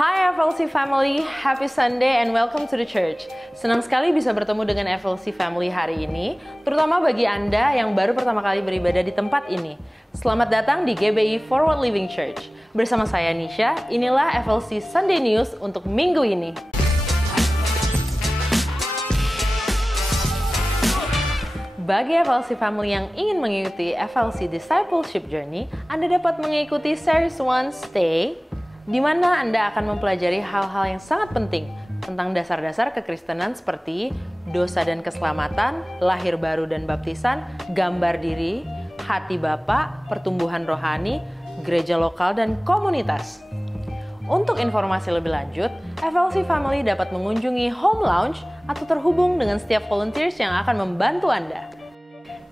Hi FLC family, happy Sunday and welcome to the church. Senang sekali bisa bertemu dengan FLC family hari ini, terutama bagi Anda yang baru pertama kali beribadah di tempat ini. Selamat datang di GBI Forward Living Church. Bersama saya Nisha, inilah FLC Sunday News untuk minggu ini. Bagi FLC family yang ingin mengikuti FLC Discipleship Journey, Anda dapat mengikuti Series 1 Stay, di mana Anda akan mempelajari hal-hal yang sangat penting tentang dasar-dasar kekristenan seperti dosa dan keselamatan, lahir baru dan baptisan, gambar diri, hati Bapa, pertumbuhan rohani, gereja lokal, dan komunitas. Untuk informasi lebih lanjut, FLC Family dapat mengunjungi Home Lounge atau terhubung dengan setiap volunteers yang akan membantu Anda.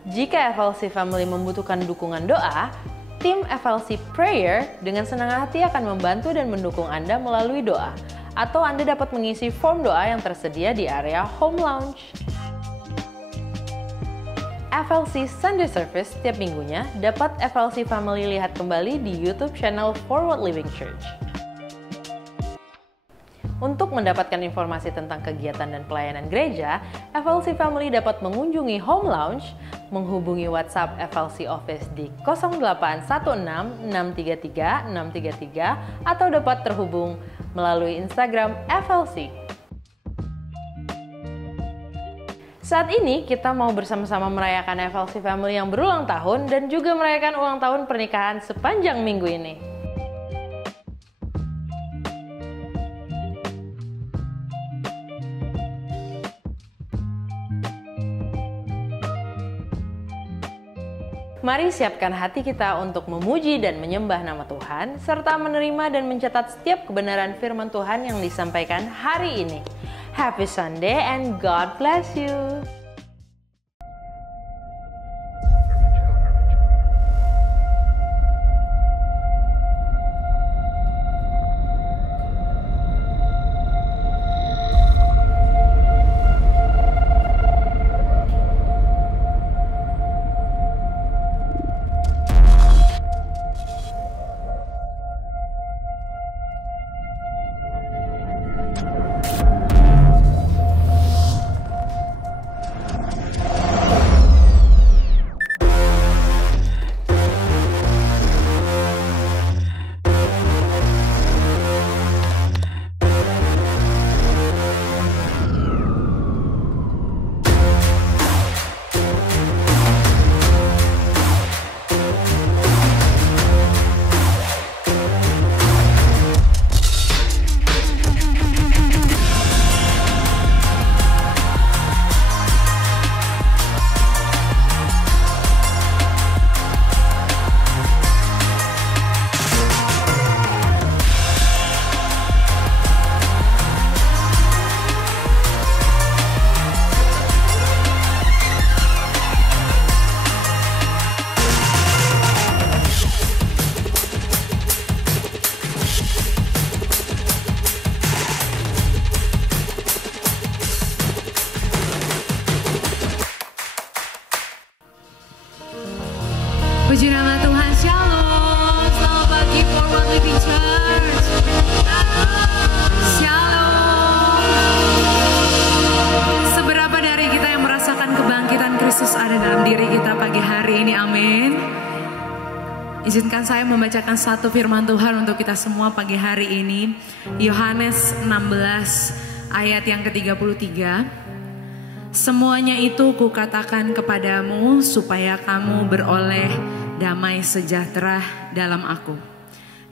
Jika FLC Family membutuhkan dukungan doa, tim FLC Prayer dengan senang hati akan membantu dan mendukung Anda melalui doa. Atau Anda dapat mengisi form doa yang tersedia di area Home Lounge. FLC Sunday Service setiap minggunya dapat FLC Family lihat kembali di YouTube channel Forward Living Church. Untuk mendapatkan informasi tentang kegiatan dan pelayanan gereja, FLC Family dapat mengunjungi Home Lounge, menghubungi WhatsApp FLC Office di 0816-633-633 atau dapat terhubung melalui Instagram FLC. Saat ini kita mau bersama-sama merayakan FLC Family yang berulang tahun dan juga merayakan ulang tahun pernikahan sepanjang minggu ini. Mari siapkan hati kita untuk memuji dan menyembah nama Tuhan, serta menerima dan mencatat setiap kebenaran firman Tuhan yang disampaikan hari ini. Happy Sunday and God bless you! Puji nama Tuhan, Shalom. Selamat pagi Forward Living Church. Shalom. Seberapa dari kita yang merasakan kebangkitan Kristus ada dalam diri kita pagi hari ini, amin. Izinkan saya membacakan satu firman Tuhan untuk kita semua pagi hari ini. Yohanes 16 ayat yang ke-33. Semuanya itu kukatakan kepadamu supaya kamu beroleh damai sejahtera dalam aku.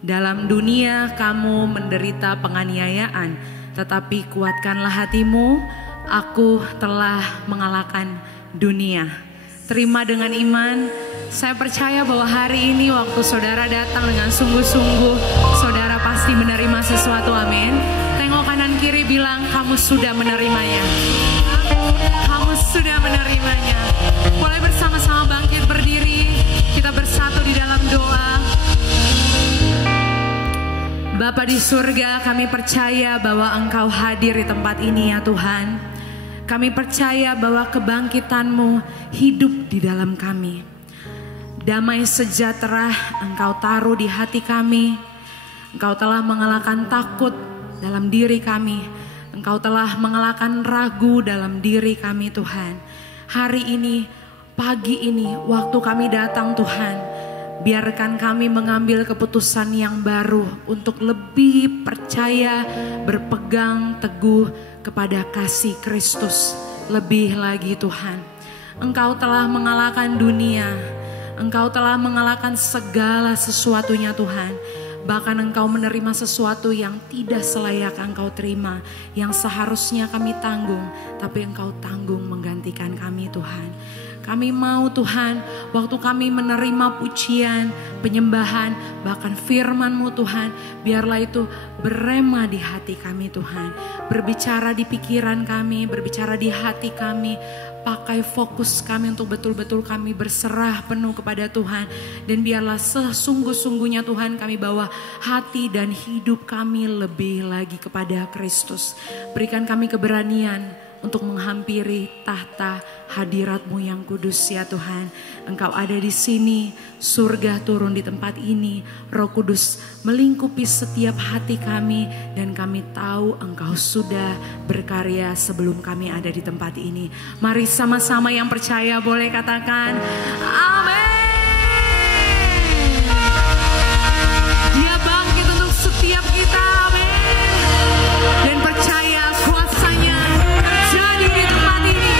Dalam dunia kamu menderita penganiayaan, tetapi kuatkanlah hatimu, aku telah mengalahkan dunia. Terima dengan iman, saya percaya bahwa hari ini waktu saudara datang dengan sungguh-sungguh, saudara pasti menerima sesuatu, amin. Tengok kanan kiri bilang, kamu sudah menerimanya. Kamu sudah menerimanya. Boleh bersama-sama bangkit berdiri. Kita bersatu di dalam doa. Bapa di surga, kami percaya bahwa Engkau hadir di tempat ini ya Tuhan. Kami percaya bahwa kebangkitan-Mu hidup di dalam kami. Damai sejahtera Engkau taruh di hati kami. Engkau telah mengalahkan takut dalam diri kami. Engkau telah mengalahkan ragu dalam diri kami Tuhan. Hari ini, pagi ini, waktu kami datang Tuhan, biarkan kami mengambil keputusan yang baru untuk lebih percaya, berpegang teguh kepada kasih Kristus. Lebih lagi Tuhan, Engkau telah mengalahkan dunia. Engkau telah mengalahkan segala sesuatunya Tuhan. Bahkan Engkau menerima sesuatu yang tidak selayak Engkau terima, yang seharusnya kami tanggung, tapi Engkau tanggung menggantikan kami Tuhan. Kami mau Tuhan, waktu kami menerima pujian, penyembahan, bahkan firman-Mu Tuhan, biarlah itu berema di hati kami Tuhan. Berbicara di pikiran kami, berbicara di hati kami. Pakai fokus kami untuk betul-betul kami berserah penuh kepada Tuhan. Dan biarlah sesungguh-sungguhnya Tuhan kami bawa hati dan hidup kami lebih lagi kepada Kristus. Berikan kami keberanian untuk menghampiri tahta hadirat-Mu yang kudus ya Tuhan. Engkau ada di sini, surga turun di tempat ini, Roh Kudus melingkupi setiap hati kami, dan kami tahu Engkau sudah berkarya sebelum kami ada di tempat ini. Mari sama-sama yang percaya boleh katakan amin. Dia bangkit untuk setiap kita, amin. Dan percaya kuasanya terjadi di tempat ini.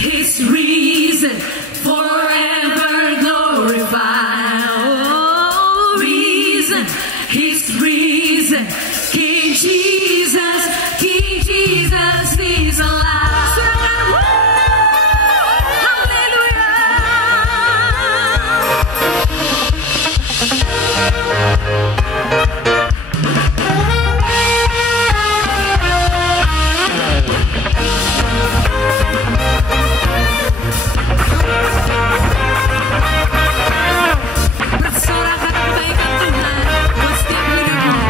His reason forever glorified. Oh, reason, His reason, King Jesus is alive. Hallelujah. Bersorakan kebaikan Tuhan buat setiap hidupmu.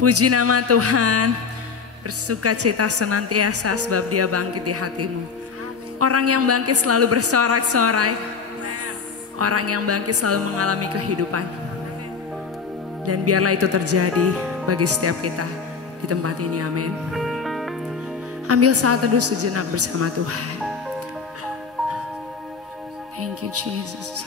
Puji nama Tuhan. Bersuka cita senantiasa sebab Dia bangkit di hatimu. Orang yang bangkit selalu bersorak-sorai. Orang yang bangkit selalu mengalami kehidupan. Dan biarlah itu terjadi bagi setiap kita di tempat ini, amin. Ambil saat teduh sejenak bersama Tuhan. Thank you Jesus.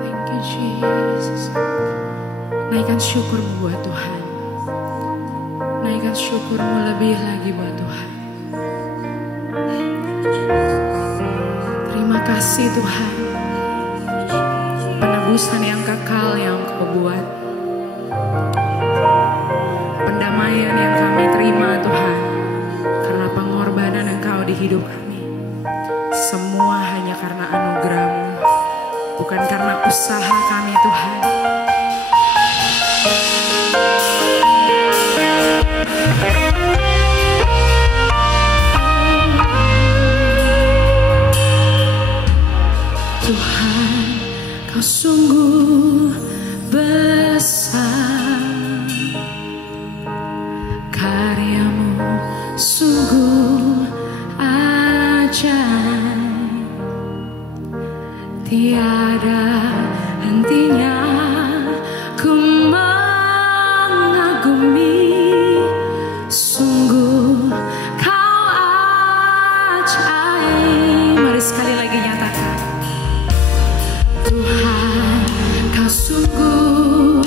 Thank you Jesus. Naikkan syukurmu buat Tuhan. Naikkan syukurmu lebih lagi buat Tuhan. Terima kasih Tuhan. Penebusan yang kekal yang Kau buat. Pendamaian yang kami terima Tuhan. Karena pengorbanan Engkau di hidup kami. Semua hanya karena anugerah-Mu. Bukan karena usaha kami Tuhan. Tuhan, Kau sungguh besar, karya-Mu sungguh ajaib, tiada hentinya ku mengagumi, sungguh Kau ajaib. Mari sekali lagi nyatakan. Tuhan, Kau sungguh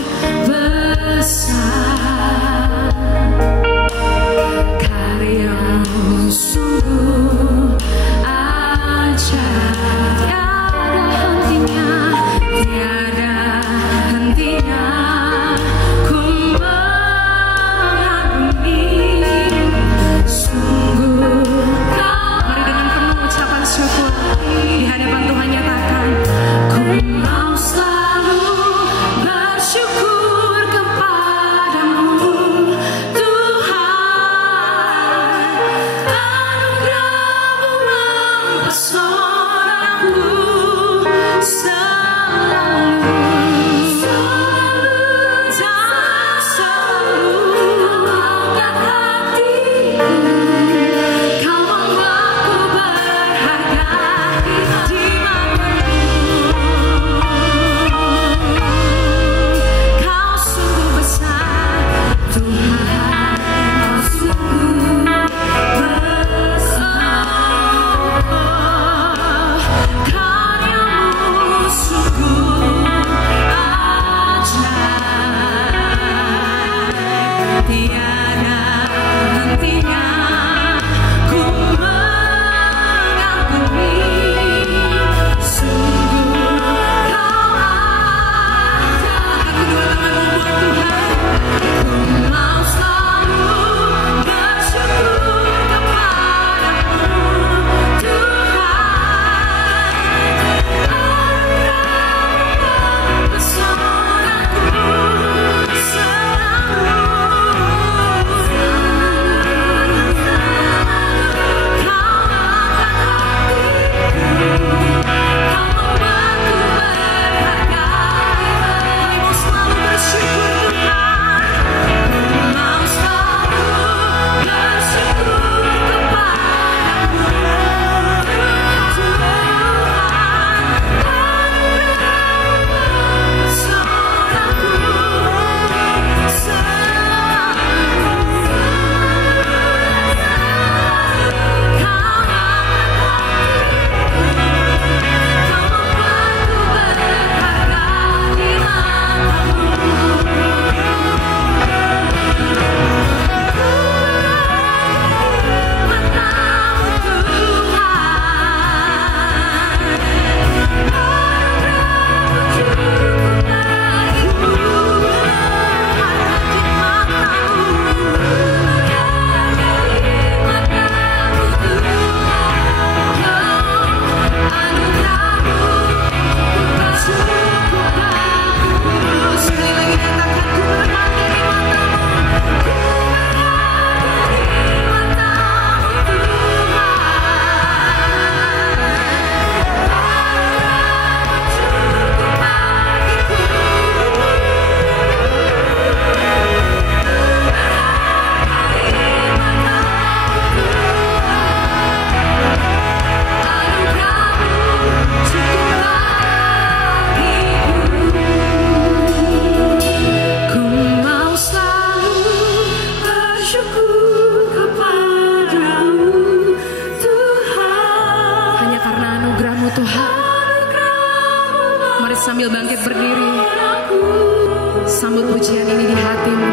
bangkit berdiri. Sambut pujian ini di hatimu.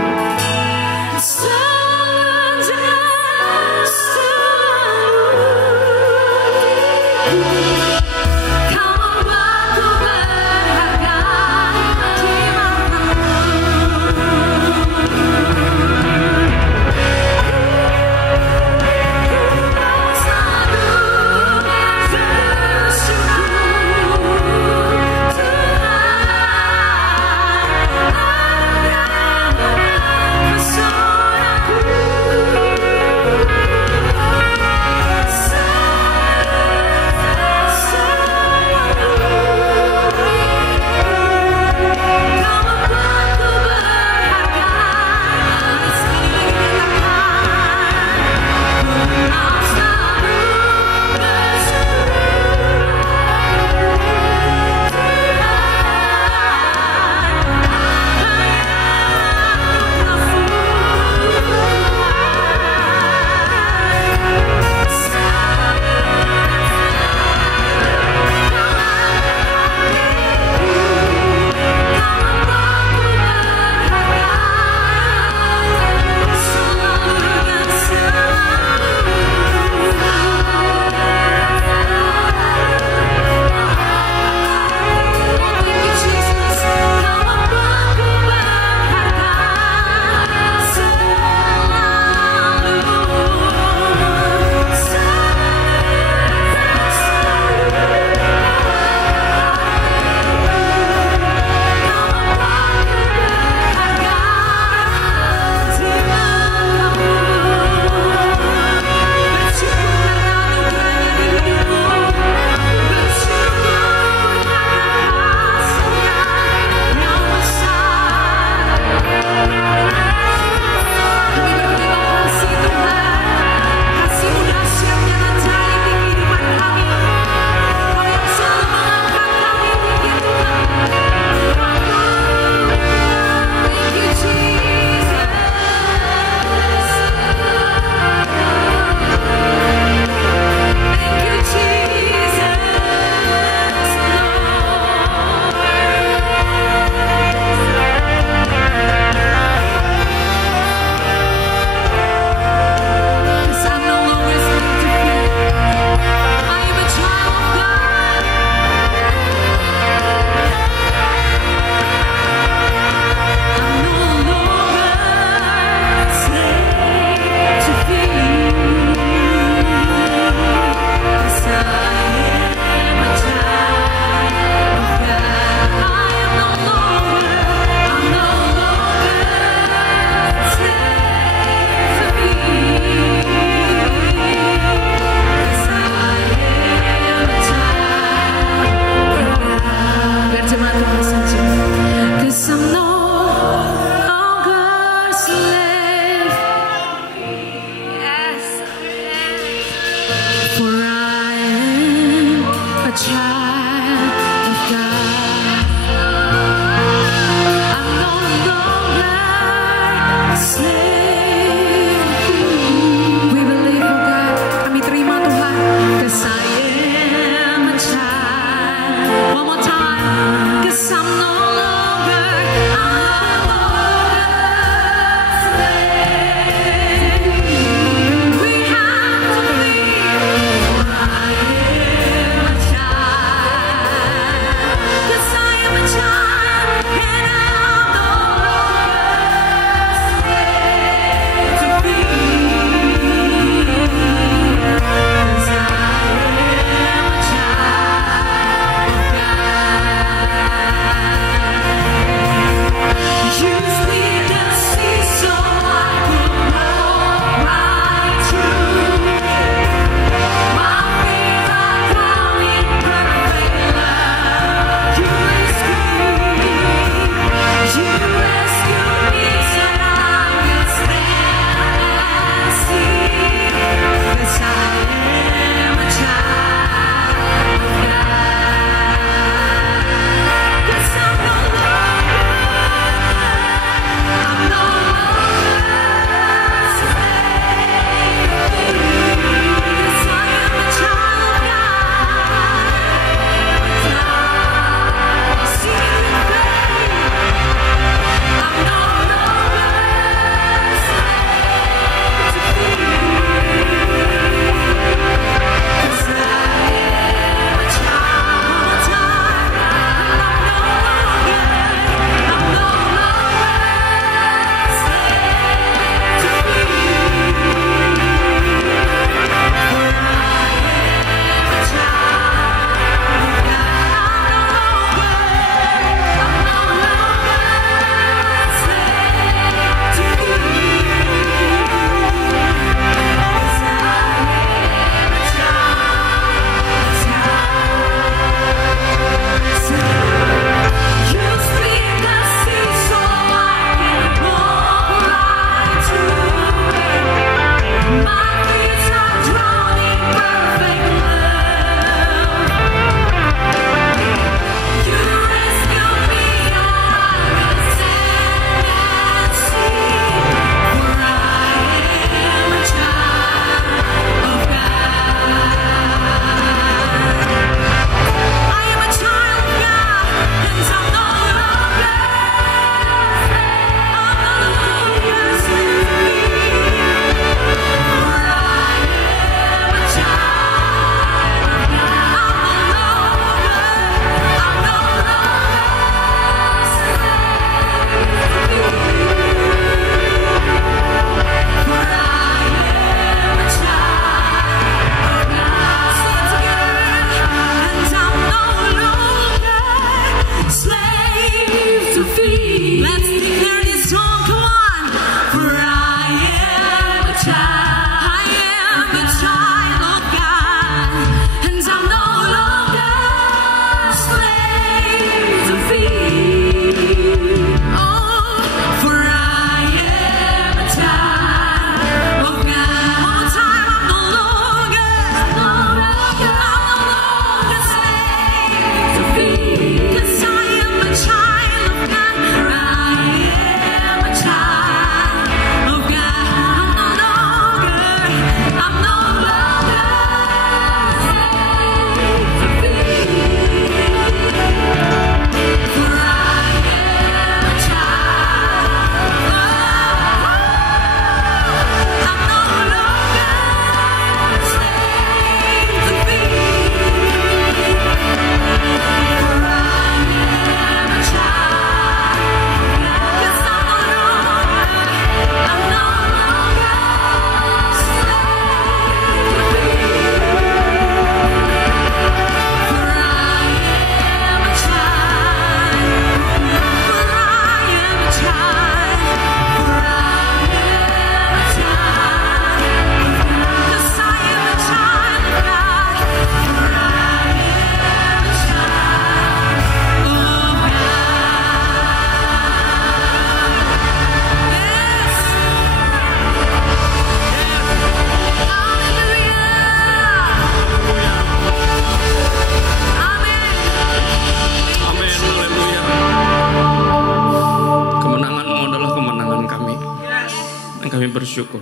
kami bersyukur.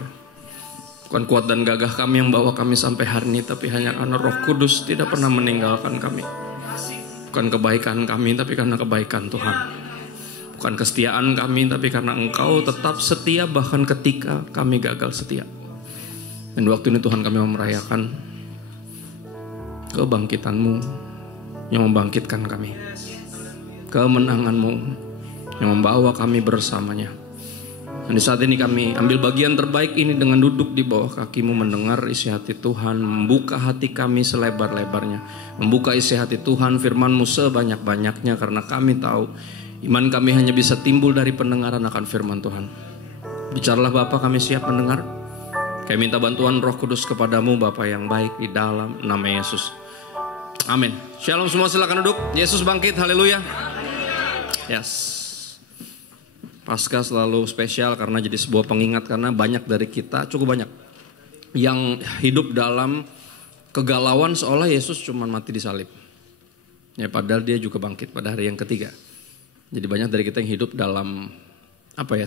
Bukan kuat dan gagah kami yang bawa kami sampai hari ini, tapi hanya karena Roh Kudus tidak pernah meninggalkan kami. Bukan kebaikan kami, tapi karena kebaikan Tuhan. Bukan kesetiaan kami, tapi karena Engkau tetap setia bahkan ketika kami gagal setia. Dan waktu ini Tuhan, kami mau merayakan kebangkitan-Mu yang membangkitkan kami, kemenangan-Mu yang membawa kami bersamanya. Dan di saat ini kami ambil bagian terbaik ini dengan duduk di bawah kaki-Mu, mendengar isi hati Tuhan, membuka hati kami selebar-lebarnya, membuka isi hati Tuhan, firman-Mu sebanyak-banyaknya, karena kami tahu iman kami hanya bisa timbul dari pendengaran akan firman Tuhan. Bicaralah Bapa, kami siap mendengar. Kami minta bantuan Roh Kudus kepadamu Bapa yang baik, di dalam nama Yesus. Amin. Shalom semua, silakan duduk. Yesus bangkit, haleluya. Yes. Paskah selalu spesial karena jadi sebuah pengingat, karena banyak dari kita, cukup banyak, yang hidup dalam kegalauan seolah Yesus cuma mati di salib. Ya, padahal dia juga bangkit pada hari yang ketiga. Jadi banyak dari kita yang hidup dalam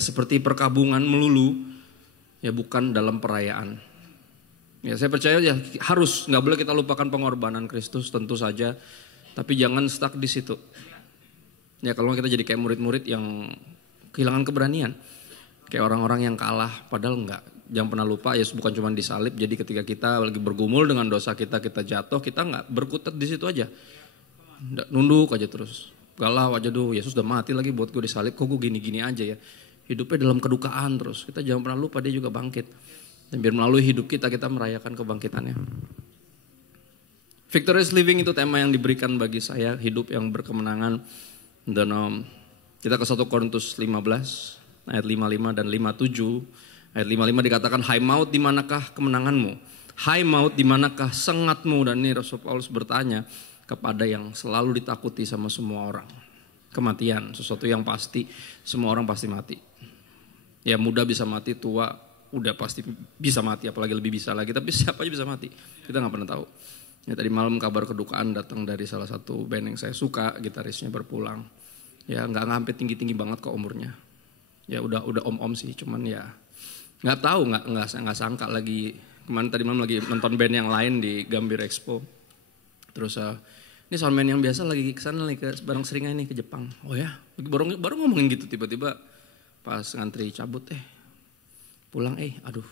seperti perkabungan melulu, ya bukan dalam perayaan. Ya, saya percaya ya harus, nggak boleh kita lupakan pengorbanan Kristus tentu saja, tapi jangan stuck di situ. Ya, kalau kita jadi kayak murid-murid yang kehilangan keberanian, kayak orang-orang yang kalah, padahal enggak. Jangan pernah lupa, Yesus bukan cuma disalib. Jadi ketika kita lagi bergumul dengan dosa kita jatuh, kita enggak berkutat di situ aja, nunduk aja terus, galau aja, Yesus udah mati lagi buat gue disalib, kok gue gini-gini aja ya. Hidupnya dalam kedukaan terus. Kita jangan pernah lupa dia juga bangkit, dan biar melalui hidup kita merayakan kebangkitannya. Victorious living itu tema yang diberikan bagi saya, hidup yang berkemenangan. Dan kita ke 1 Korintus 15 ayat 55 dan 57. Ayat 55 dikatakan, hai maut, di manakah kemenanganmu? Hai maut, di manakah sengatmu? Dan ini Rasul Paulus bertanya kepada yang selalu ditakuti sama semua orang. Kematian, sesuatu yang pasti, semua orang pasti mati. Ya, muda bisa mati, tua udah pasti bisa mati, apalagi lebih bisa lagi. Tapi siapa aja bisa mati, kita gak pernah tahu. Ya, tadi malam kabar kedukaan datang dari salah satu band yang saya suka, gitarisnya berpulang. Ya, nggak sampai tinggi-tinggi banget kok umurnya. Ya udah om-om sih, cuman ya nggak tahu, nggak sangka lagi. Kemarin tadi malam lagi nonton band yang lain di Gambir Expo. Terus ini soundman yang biasa lagi kesana nih, ke bareng Seringai nih, ke Jepang. Oh ya, baru ngomongin gitu, tiba-tiba pas ngantri cabut pulang aduh.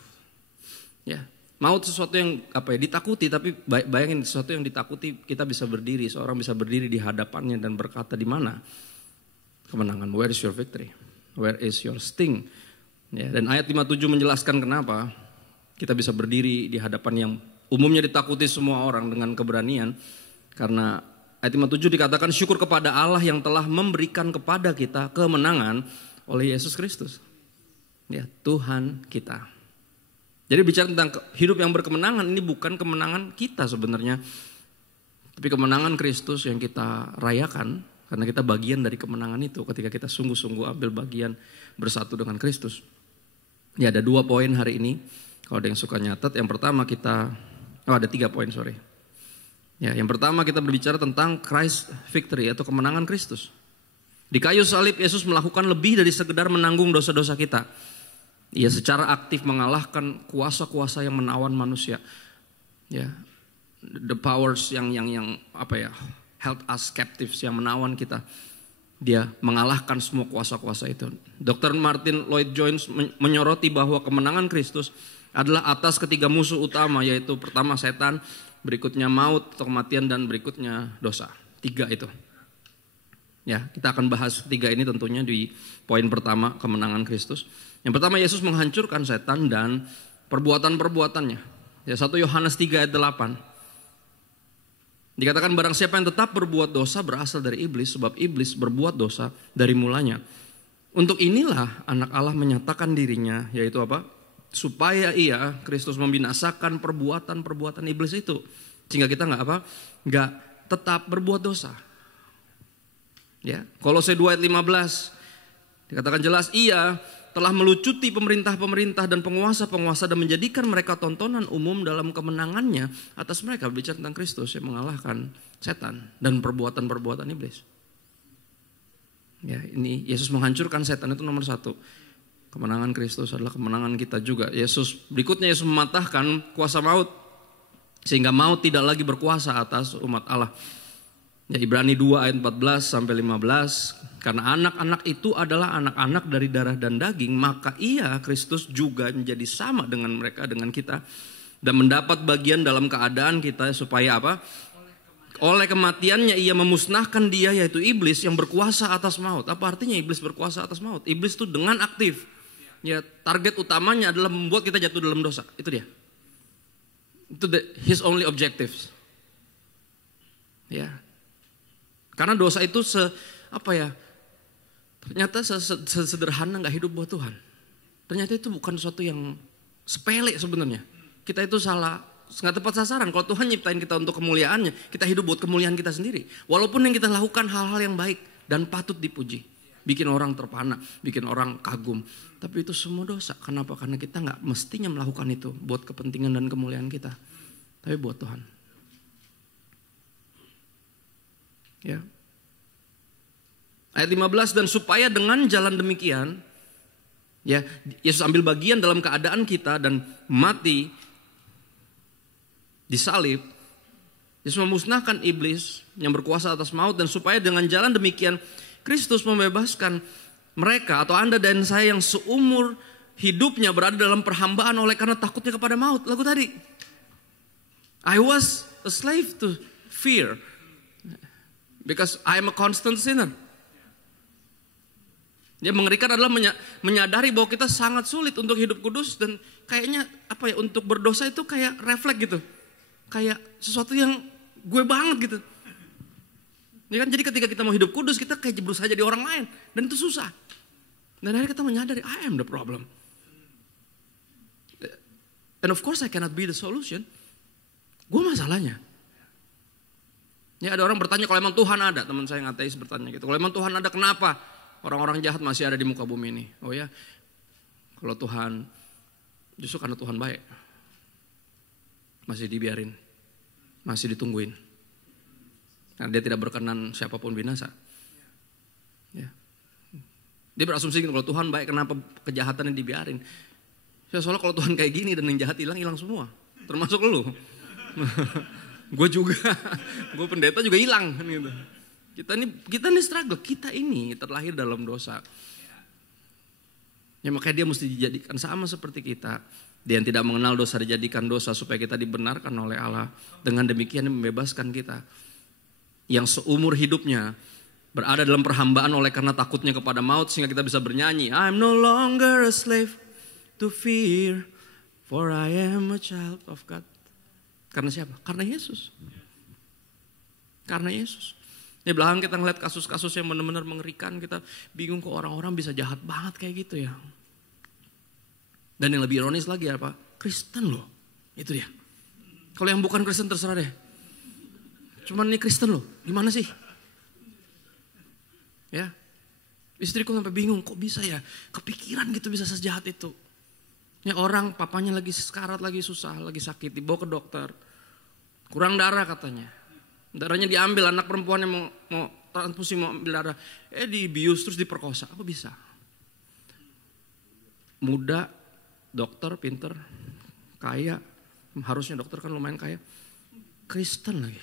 Ya, maut sesuatu yang ditakuti, tapi bayangin sesuatu yang ditakuti, kita bisa berdiri, seorang bisa berdiri di hadapannya dan berkata, di mana kemenangan? Where is your victory? Where is your sting? Ya, dan ayat 57 menjelaskan kenapa kita bisa berdiri di hadapan yang umumnya ditakuti semua orang dengan keberanian. Karena ayat 57 dikatakan, syukur kepada Allah yang telah memberikan kepada kita kemenangan oleh Yesus Kristus. Ya, Tuhan kita. Jadi bicara tentang hidup yang berkemenangan, ini bukan kemenangan kita sebenarnya, tapi kemenangan Kristus yang kita rayakan. Karena kita bagian dari kemenangan itu ketika kita sungguh-sungguh ambil bagian bersatu dengan Kristus. Ya, ada 2 poin hari ini. Kalau ada yang suka nyatet, yang pertama ada 3 poin, sorry. Ya, yang pertama kita berbicara tentang Christ victory atau kemenangan Kristus. Di kayu salib Yesus melakukan lebih dari sekedar menanggung dosa-dosa kita. Ia secara aktif mengalahkan kuasa-kuasa yang menawan manusia. Ya, the powers yang held us captives, yang menawan kita. Dia mengalahkan semua kuasa-kuasa itu. Dr. Martin Lloyd Jones menyoroti bahwa kemenangan Kristus adalah atas ketiga musuh utama, yaitu pertama setan, berikutnya maut atau kematian, dan berikutnya dosa. 3 itu. Ya, kita akan bahas 3 ini tentunya di poin pertama, kemenangan Kristus. Yang pertama, Yesus menghancurkan setan dan perbuatan-perbuatannya. Ya, 1 Yohanes 3 ayat 8. Dikatakan, barang siapa yang tetap berbuat dosa berasal dari iblis, sebab iblis berbuat dosa dari mulanya. Untuk inilah anak Allah menyatakan dirinya, yaitu apa? Supaya ia, Kristus, membinasakan perbuatan-perbuatan iblis itu. Sehingga kita nggak tetap berbuat dosa. Ya, Kolose 2 ayat 15 dikatakan jelas, ia telah melucuti pemerintah-pemerintah dan penguasa-penguasa dan menjadikan mereka tontonan umum dalam kemenangannya atas mereka. Bicara tentang Kristus yang mengalahkan setan dan perbuatan-perbuatan iblis. Ya, ini Yesus menghancurkan setan itu nomor 1. Kemenangan Kristus adalah kemenangan kita juga. Berikutnya Yesus mematahkan kuasa maut. Sehingga maut tidak lagi berkuasa atas umat Allah. Ya, Ibrani 2 ayat 14 sampai 15. Karena anak-anak itu adalah anak-anak dari darah dan daging, maka ia, Kristus, juga menjadi sama dengan mereka, dengan kita. Dan mendapat bagian dalam keadaan kita supaya apa? Oleh kematiannya ia memusnahkan dia, yaitu iblis yang berkuasa atas maut. Apa artinya iblis berkuasa atas maut? Iblis itu dengan aktif. Ya, target utamanya adalah membuat kita jatuh dalam dosa. Itu dia. Itu his only objectives. Ya. Karena dosa itu ternyata sesederhana nggak hidup buat Tuhan. Ternyata itu bukan sesuatu yang sepele sebenarnya. Kita itu salah, nggak tepat sasaran. Kalau Tuhan nyiptain kita untuk kemuliaannya, kita hidup buat kemuliaan kita sendiri. Walaupun yang kita lakukan hal-hal yang baik dan patut dipuji, bikin orang terpana, bikin orang kagum. Tapi itu semua dosa. Kenapa? Karena kita nggak mestinya melakukan itu buat kepentingan dan kemuliaan kita, tapi buat Tuhan. Ya. Ayat 15, dan supaya dengan jalan demikian, ya, Yesus ambil bagian dalam keadaan kita dan mati disalib. Yesus memusnahkan iblis yang berkuasa atas maut, dan supaya dengan jalan demikian Kristus membebaskan mereka atau Anda dan saya yang seumur hidupnya berada dalam perhambaan oleh karena takutnya kepada maut. Lagu tadi, I was a slave to fear because I am a constant sinner. Yang mengerikan adalah menyadari bahwa kita sangat sulit untuk hidup kudus, dan kayaknya untuk berdosa itu kayak refleks gitu. Kayak sesuatu yang gue banget gitu. Ya kan, jadi ketika kita mau hidup kudus, kita kayak berusaha jadi orang lain, dan itu susah. Dan akhirnya kita menyadari I am the problem. And of course I cannot be the solution. Gue masalahnya. Ya, ada orang bertanya, kalau emang Tuhan ada, teman saya yang ateis bertanya gitu, kalau emang Tuhan ada, kenapa orang-orang jahat masih ada di muka bumi ini? Oh ya, kalau Tuhan, justru karena Tuhan baik, masih dibiarin, masih ditungguin. Nah, dia tidak berkenan siapapun binasa. Ya. Dia berasumsi kalau Tuhan baik, kenapa kejahatannya dibiarin? Ya, soalnya kalau Tuhan kayak gini dan yang jahat hilang semua, termasuk lu. Gue juga, gue pendeta juga hilang gitu. Kita ini struggle, kita ini terlahir dalam dosa. Ya, makanya dia mesti dijadikan sama seperti kita. Dia yang tidak mengenal dosa dijadikan dosa supaya kita dibenarkan oleh Allah. Dengan demikian dia membebaskan kita. Yang seumur hidupnya berada dalam perhambaan oleh karena takutnya kepada maut, sehingga kita bisa bernyanyi, I'm no longer a slave to fear, for I am a child of God. Karena siapa? Karena Yesus. Karena Yesus. Di belakang kita ngeliat kasus-kasus yang benar-benar mengerikan, kita bingung kok orang-orang bisa jahat banget kayak gitu ya. Dan yang lebih ironis lagi apa? Kristen loh. Itu dia. Kalau yang bukan Kristen terserah deh. Cuman ini Kristen loh. Gimana sih? Ya. Istriku sampai bingung, kok bisa ya? Kepikiran gitu bisa sejahat itu. Ya, orang papanya lagi sekarat, lagi susah, lagi sakit, dibawa ke dokter. Kurang darah katanya. Darahnya diambil, anak perempuannya mau transfusi, mau ambil darah. Dibius terus diperkosa. Apa bisa? Muda, dokter, pinter, kaya. Harusnya dokter kan lumayan kaya. Kristen lagi.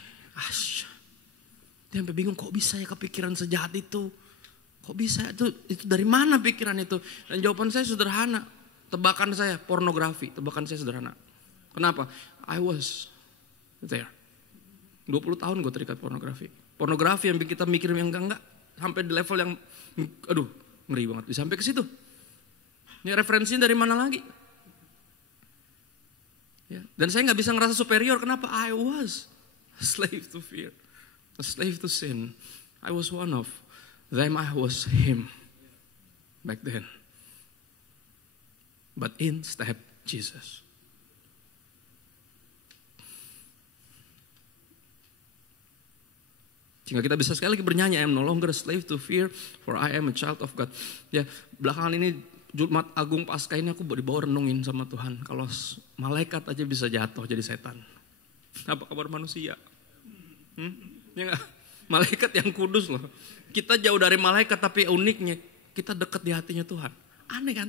Dia sampai bingung, kok bisa ya kepikiran sejahat itu? Kok bisa? Itu dari mana pikiran itu? Dan jawaban saya sederhana. Tebakan saya pornografi, tebakan saya sederhana. Kenapa? I was there. 20 tahun gue terikat pornografi. Pornografi yang bikin kita mikir yang enggak, sampai di level yang aduh, ngeri banget. Bisa sampai ke situ. Ini referensinya dari mana lagi? Ya. Dan saya nggak bisa ngerasa superior. Kenapa? I was a slave to fear, a slave to sin. I was one of them. I was him back then. But instead Jesus. Sehingga kita bisa sekali lagi bernyanyi, I am no longer a slave to fear, for I am a child of God. Ya, belakangan ini Jumat Agung Paskah ini aku dibawa renungin sama Tuhan. Kalau malaikat aja bisa jatuh jadi setan, apa kabar manusia? Ya gak? Malaikat yang kudus loh. Kita jauh dari malaikat, tapi uniknya kita dekat di hatinya Tuhan. Aneh kan?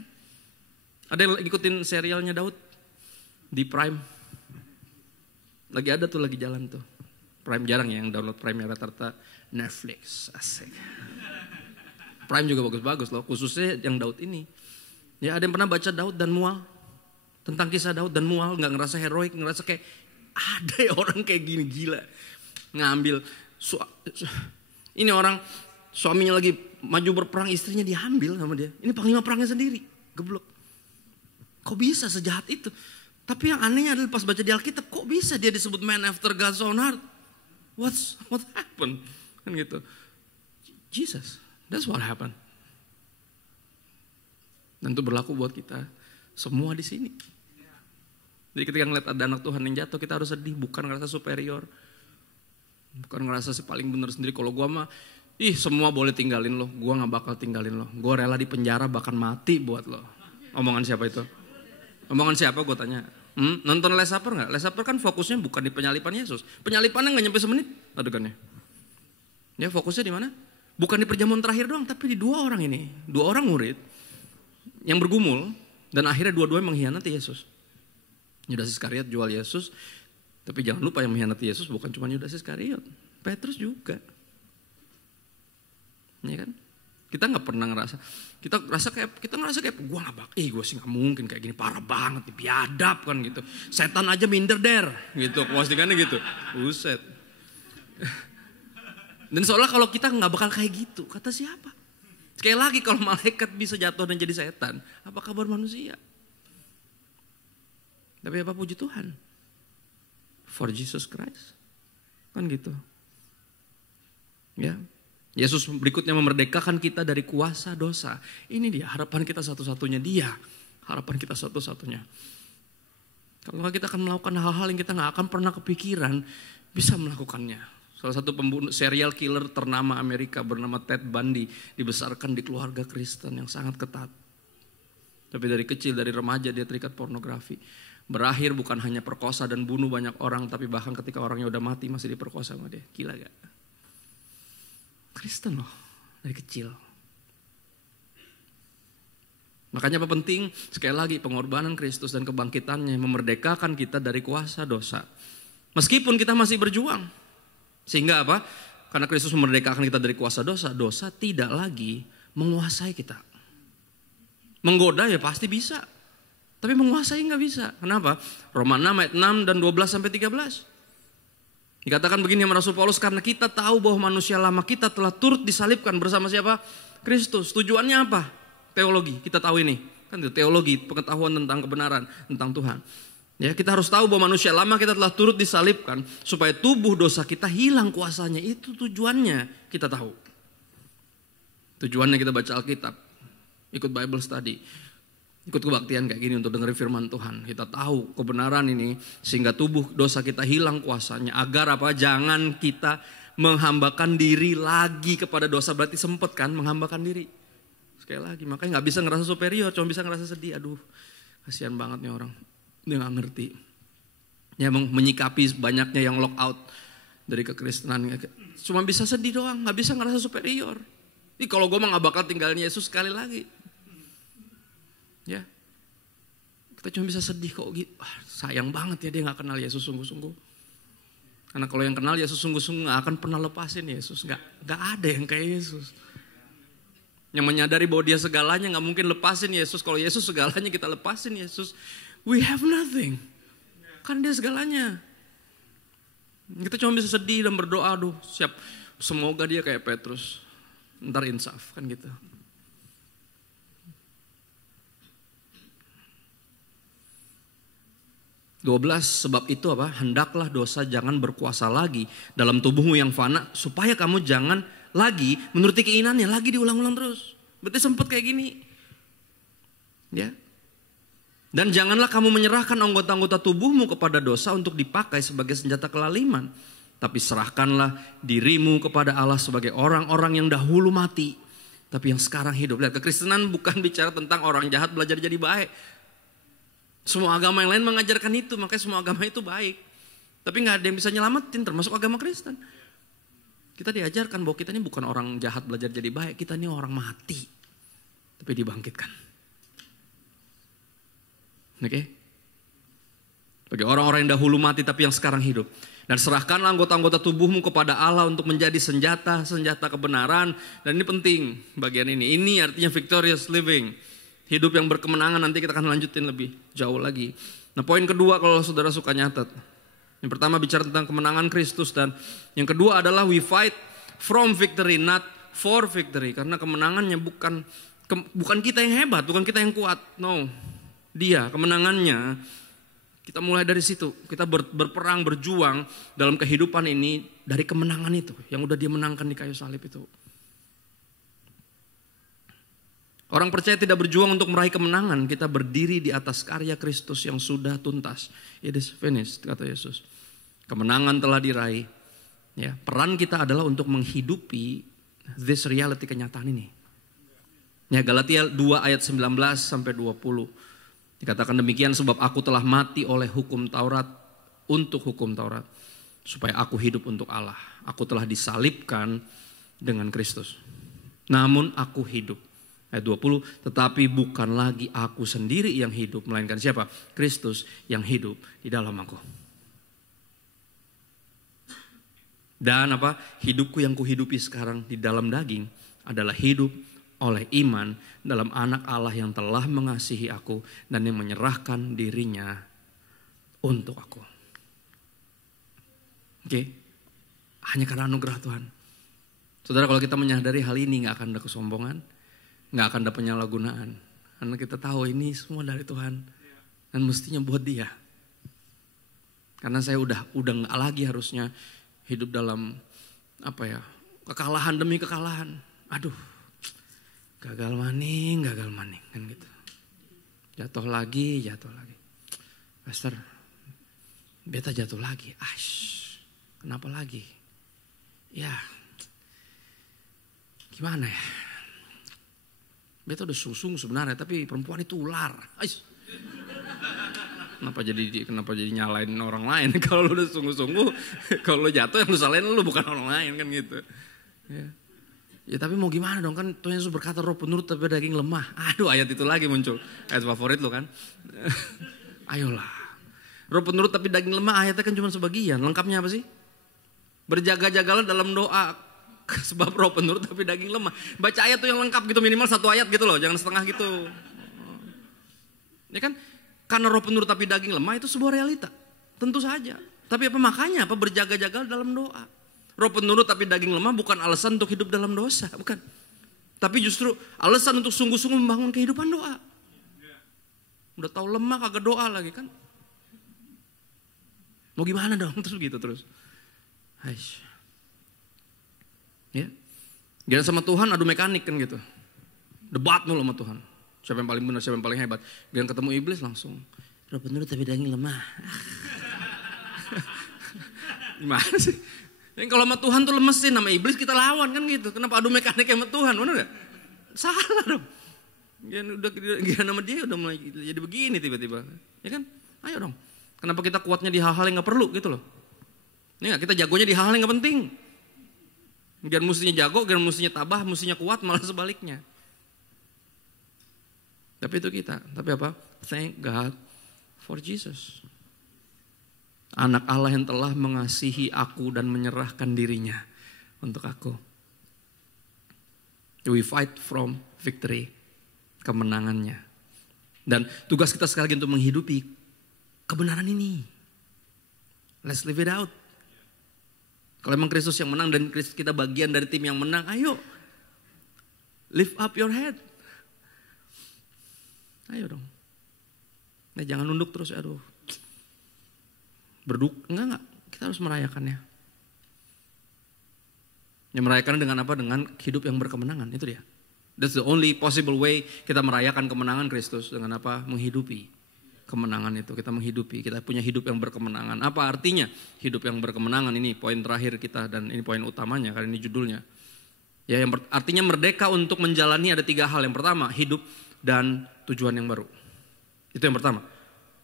Ada yang ikutin serialnya Daud di Prime? Lagi ada tuh, lagi jalan tuh. Prime jarang ya yang download Prime ya, rata-rata Netflix, asik. Prime juga bagus-bagus loh, khususnya yang Daud ini. Ya ada yang pernah baca Daud dan mual? Tentang kisah Daud dan mual, gak ngerasa heroik, ngerasa kayak ada ya orang kayak gini, gila. Ngambil, ini orang suaminya lagi maju berperang, istrinya diambil sama dia. Ini panglima perangnya sendiri, geblok. Kok bisa sejahat itu? Tapi yang anehnya adalah pas baca di Alkitab, kok bisa dia disebut man after God's own heart? What happened? Kan gitu. Jesus, that's what happened. Dan itu berlaku buat kita semua di sini. Jadi ketika ngeliat ada anak Tuhan yang jatuh, kita harus sedih, bukan ngerasa superior. Bukan ngerasa si paling benar sendiri. Kalau gua mah, semua boleh tinggalin lo, gua gak bakal tinggalin lo. Gua rela di penjara bahkan mati buat lo. Omongan siapa itu? Omongan siapa gue tanya? Nonton Last Supper gak? Last Supper kan fokusnya bukan di penyalipan Yesus. Penyalipannya gak nyampe semenit adegannya. Ya fokusnya di mana? Bukan di perjamuan terakhir doang, tapi di dua orang ini. Dua orang murid yang bergumul dan akhirnya dua-duanya mengkhianati Yesus. Yudas Iskariot jual Yesus, tapi jangan lupa yang mengkhianati Yesus bukan cuma Yudas Iskariot, Petrus juga. Ya kan? Kita nggak pernah ngerasa, kita ngerasa kayak gue nggak bakal, gue sih nggak mungkin kayak gini, parah banget, biadab kan gitu. Setan aja minder der, gitu, postingannya gitu, buset. Dan seolah kalau kita nggak bakal kayak gitu, kata siapa? Sekali lagi kalau malaikat bisa jatuh dan jadi setan, apa kabar manusia? Tapi apa puji Tuhan, for Jesus Christ, kan gitu, ya. Yesus berikutnya memerdekakan kita dari kuasa dosa. Ini dia harapan kita satu-satunya, dia harapan kita satu-satunya. Kalau kita akan melakukan hal-hal yang kita gak akan pernah kepikiran, bisa melakukannya. Salah satu pembunuh serial killer ternama Amerika bernama Ted Bundy dibesarkan di keluarga Kristen yang sangat ketat. Tapi dari kecil, dari remaja dia terikat pornografi. Berakhir bukan hanya perkosa dan bunuh banyak orang, tapi bahkan ketika orangnya udah mati masih diperkosa sama dia. Gila gak? Kristen loh, dari kecil. Makanya apa penting? Sekali lagi pengorbanan Kristus dan kebangkitannya memerdekakan kita dari kuasa dosa. Meskipun kita masih berjuang. Sehingga apa? Karena Kristus memerdekakan kita dari kuasa dosa, dosa tidak lagi menguasai kita. Menggoda ya pasti bisa. Tapi menguasai nggak bisa. Kenapa? Roma 6 ayat 6 dan 12 sampai 13. Dikatakan begini sama Rasul Paulus, karena kita tahu bahwa manusia lama kita telah turut disalibkan bersama siapa? Kristus. Tujuannya apa? Teologi. Kita tahu ini. Kan itu teologi, pengetahuan tentang kebenaran, tentang Tuhan. Ya, kita harus tahu bahwa manusia lama kita telah turut disalibkan supaya tubuh dosa kita hilang kuasanya. Itu tujuannya, kita tahu. Tujuannya kita baca Alkitab, ikut Bible study, ikut kebaktian kayak gini untuk dengerin firman Tuhan. Kita tahu kebenaran ini sehingga tubuh dosa kita hilang kuasanya. Agar apa? Jangan kita menghambakan diri lagi kepada dosa. Berarti sempet kan menghambakan diri. Sekali lagi, makanya gak bisa ngerasa superior, cuma bisa ngerasa sedih. Aduh, kasihan banget nih orang. Dia gak ngerti. Ya menyikapi banyaknya yang lock out dari kekristenan. Cuma bisa sedih doang, gak bisa ngerasa superior. Ini kalau gue mah gak bakal tinggalin Yesus sekali lagi. Ya, kita cuma bisa sedih kok gitu. Sayang banget ya dia gak kenal Yesus sungguh-sungguh. Karena kalau yang kenal Yesus sungguh-sungguh gak akan pernah lepasin Yesus. Gak ada yang kayak Yesus. Yang menyadari bahwa dia segalanya gak mungkin lepasin Yesus. Kalau Yesus segalanya kita lepasin Yesus. We have nothing. Kan dia segalanya. Kita cuma bisa sedih dan berdoa, aduh siap. Semoga dia kayak Petrus. Ntar insaf kan gitu. Sebab itu apa? Hendaklah dosa jangan berkuasa lagi dalam tubuhmu yang fana, supaya kamu jangan lagi menuruti keinginannya, lagi diulang-ulang terus. Berarti sempat kayak gini. Ya. Dan janganlah kamu menyerahkan anggota-anggota tubuhmu kepada dosa untuk dipakai sebagai senjata kelaliman. Tapi serahkanlah dirimu kepada Allah sebagai orang-orang yang dahulu mati, tapi yang sekarang hidup. Lihat, kekristenan bukan bicara tentang orang jahat belajar jadi baik. Semua agama yang lain mengajarkan itu, makanya semua agama itu baik. Tapi gak ada yang bisa nyelamatin, termasuk agama Kristen. Kita diajarkan bahwa kita ini bukan orang jahat belajar jadi baik, kita ini orang mati, tapi dibangkitkan. Oke? Bagi orang-orang yang dahulu mati tapi yang sekarang hidup. Dan serahkanlah anggota-anggota tubuhmu kepada Allah untuk menjadi senjata kebenaran. Dan ini penting bagian ini. Ini artinya victorious living. Hidup yang berkemenangan, nanti kita akan lanjutin lebih jauh lagi. Nah, poin kedua kalau saudara suka nyatet. Yang pertama bicara tentang kemenangan Kristus, dan yang kedua adalah we fight from victory, not for victory. Karena kemenangannya bukan kita yang hebat, bukan kita yang kuat. No, Dia kemenangannya. Kita mulai dari situ. Kita berperang, berjuang dalam kehidupan ini dari kemenangan itu yang udah Dia menangkan di kayu salib itu. Orang percaya tidak berjuang untuk meraih kemenangan. Kita berdiri di atas karya Kristus yang sudah tuntas. It is finished, kata Yesus. Kemenangan telah diraih. Ya, peran kita adalah untuk menghidupi this reality, kenyataan ini. Ya, Galatia 2 ayat 19 sampai 20. Dikatakan demikian, sebab aku telah mati oleh hukum Taurat untuk hukum Taurat. Supaya aku hidup untuk Allah. Aku telah disalibkan dengan Kristus. Namun aku hidup. Ayat 20, tetapi bukan lagi aku sendiri yang hidup, melainkan siapa? Kristus yang hidup di dalam aku. Dan apa? Hidupku yang kuhidupi sekarang di dalam daging adalah hidup oleh iman dalam anak Allah yang telah mengasihi aku dan yang menyerahkan dirinya untuk aku. Oke? Hanya karena anugerah Tuhan. Saudara, kalau kita menyadari hal ini gak akan ada kesombongan. Gak akan ada penyalahgunaan. Karena kita tahu ini semua dari Tuhan. Dan mestinya buat Dia. Karena saya udah gak lagi harusnya hidup dalam kekalahan demi kekalahan. Aduh, gagal maning kan gitu. Jatuh lagi. Pastor, beta jatuh lagi. Kenapa lagi? Ya, gimana ya? Beta udah susung sebenarnya, tapi perempuan itu ular. Kenapa jadi nyalain orang lain? Kalau lu udah sungguh-sungguh, kalau lu jatuh yang lu salahin lu, bukan orang lain kan gitu. Ya tapi mau gimana dong, kan Tuhan Yesus berkata roh penurut tapi daging lemah. Aduh, ayat itu lagi muncul. Ayat favorit lu kan. Ayolah. Roh penurut tapi daging lemah, ayatnya kan cuma sebagian. Lengkapnya apa sih? Berjaga-jagalah dalam doa. Sebab roh penurut tapi daging lemah. Baca ayat tuh yang lengkap gitu, minimal 1 ayat gitu loh, jangan setengah gitu. Ya kan, karena roh penurut tapi daging lemah itu sebuah realita. Tentu saja. Tapi makanya berjaga-jaga dalam doa. Roh penurut tapi daging lemah bukan alasan untuk hidup dalam dosa, bukan. Tapi justru alasan untuk sungguh-sungguh membangun kehidupan doa. Udah tahu lemah kagak doa lagi kan. Mau gimana dong, terus. Ya, jangan sama Tuhan adu mekanik kan gitu. Debat mulu sama Tuhan. Siapa yang paling benar, siapa yang paling hebat. Jangan ketemu iblis langsung. Roh penurut tapi daging lemah. Gimana sih? Yang kalau sama Tuhan tuh lemesin, sama iblis kita lawan kan gitu. Kenapa adu mekanik sama Tuhan? Benar gak? Salah dong. Gila sama dia udah mulai jadi begini tiba-tiba. Ya kan? Ayo dong. Kenapa kita kuatnya di hal-hal yang gak perlu gitu loh. Ini gak, kita jagonya di hal-hal yang gak penting. Gak mestinya jago, gak mestinya tabah, mestinya kuat, malah sebaliknya. Tapi itu kita. Tapi apa? Thank God for Jesus. Anak Allah yang telah mengasihi aku dan menyerahkan dirinya untuk aku. We fight from victory. Kemenangannya. Dan tugas kita sekali lagi untuk menghidupi kebenaran ini. Let's live it out. Kalau memang Kristus yang menang dan kita bagian dari tim yang menang, ayo. Lift up your head. Ayo dong. Nah, jangan nunduk terus, aduh. Enggak. Kita harus merayakannya. Yang merayakannya dengan apa? Dengan hidup yang berkemenangan, itu dia. That's the only possible way kita merayakan kemenangan Kristus. Dengan apa? Menghidupi kemenangan itu. Kita menghidupi, kita punya hidup yang berkemenangan. Apa artinya hidup yang berkemenangan? Ini poin terakhir kita dan ini poin utamanya karena ini judulnya. Ya, yang artinya merdeka untuk menjalani ada 3 hal. Yang pertama, hidup dan tujuan yang baru. Itu yang pertama.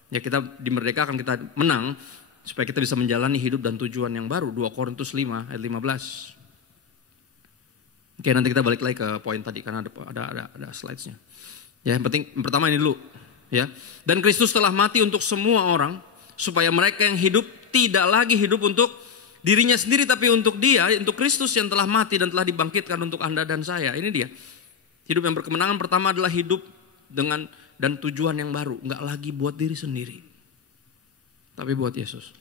Ya, kita dimerdekakan, kita menang supaya kita bisa menjalani hidup dan tujuan yang baru. 2 Korintus 5 ayat 15. Oke, nanti kita balik lagi ke poin tadi karena ada slides-nya. Ya, yang penting yang pertama ini dulu. Ya. Dan Kristus telah mati untuk semua orang supaya mereka yang hidup tidak lagi hidup untuk dirinya sendiri tapi untuk Dia, untuk Kristus yang telah mati dan telah dibangkitkan untuk Anda dan saya. Ini dia. Hidup yang berkemenangan pertama adalah hidup dengan dan tujuan yang baru, enggak lagi buat diri sendiri. Tapi buat Yesus.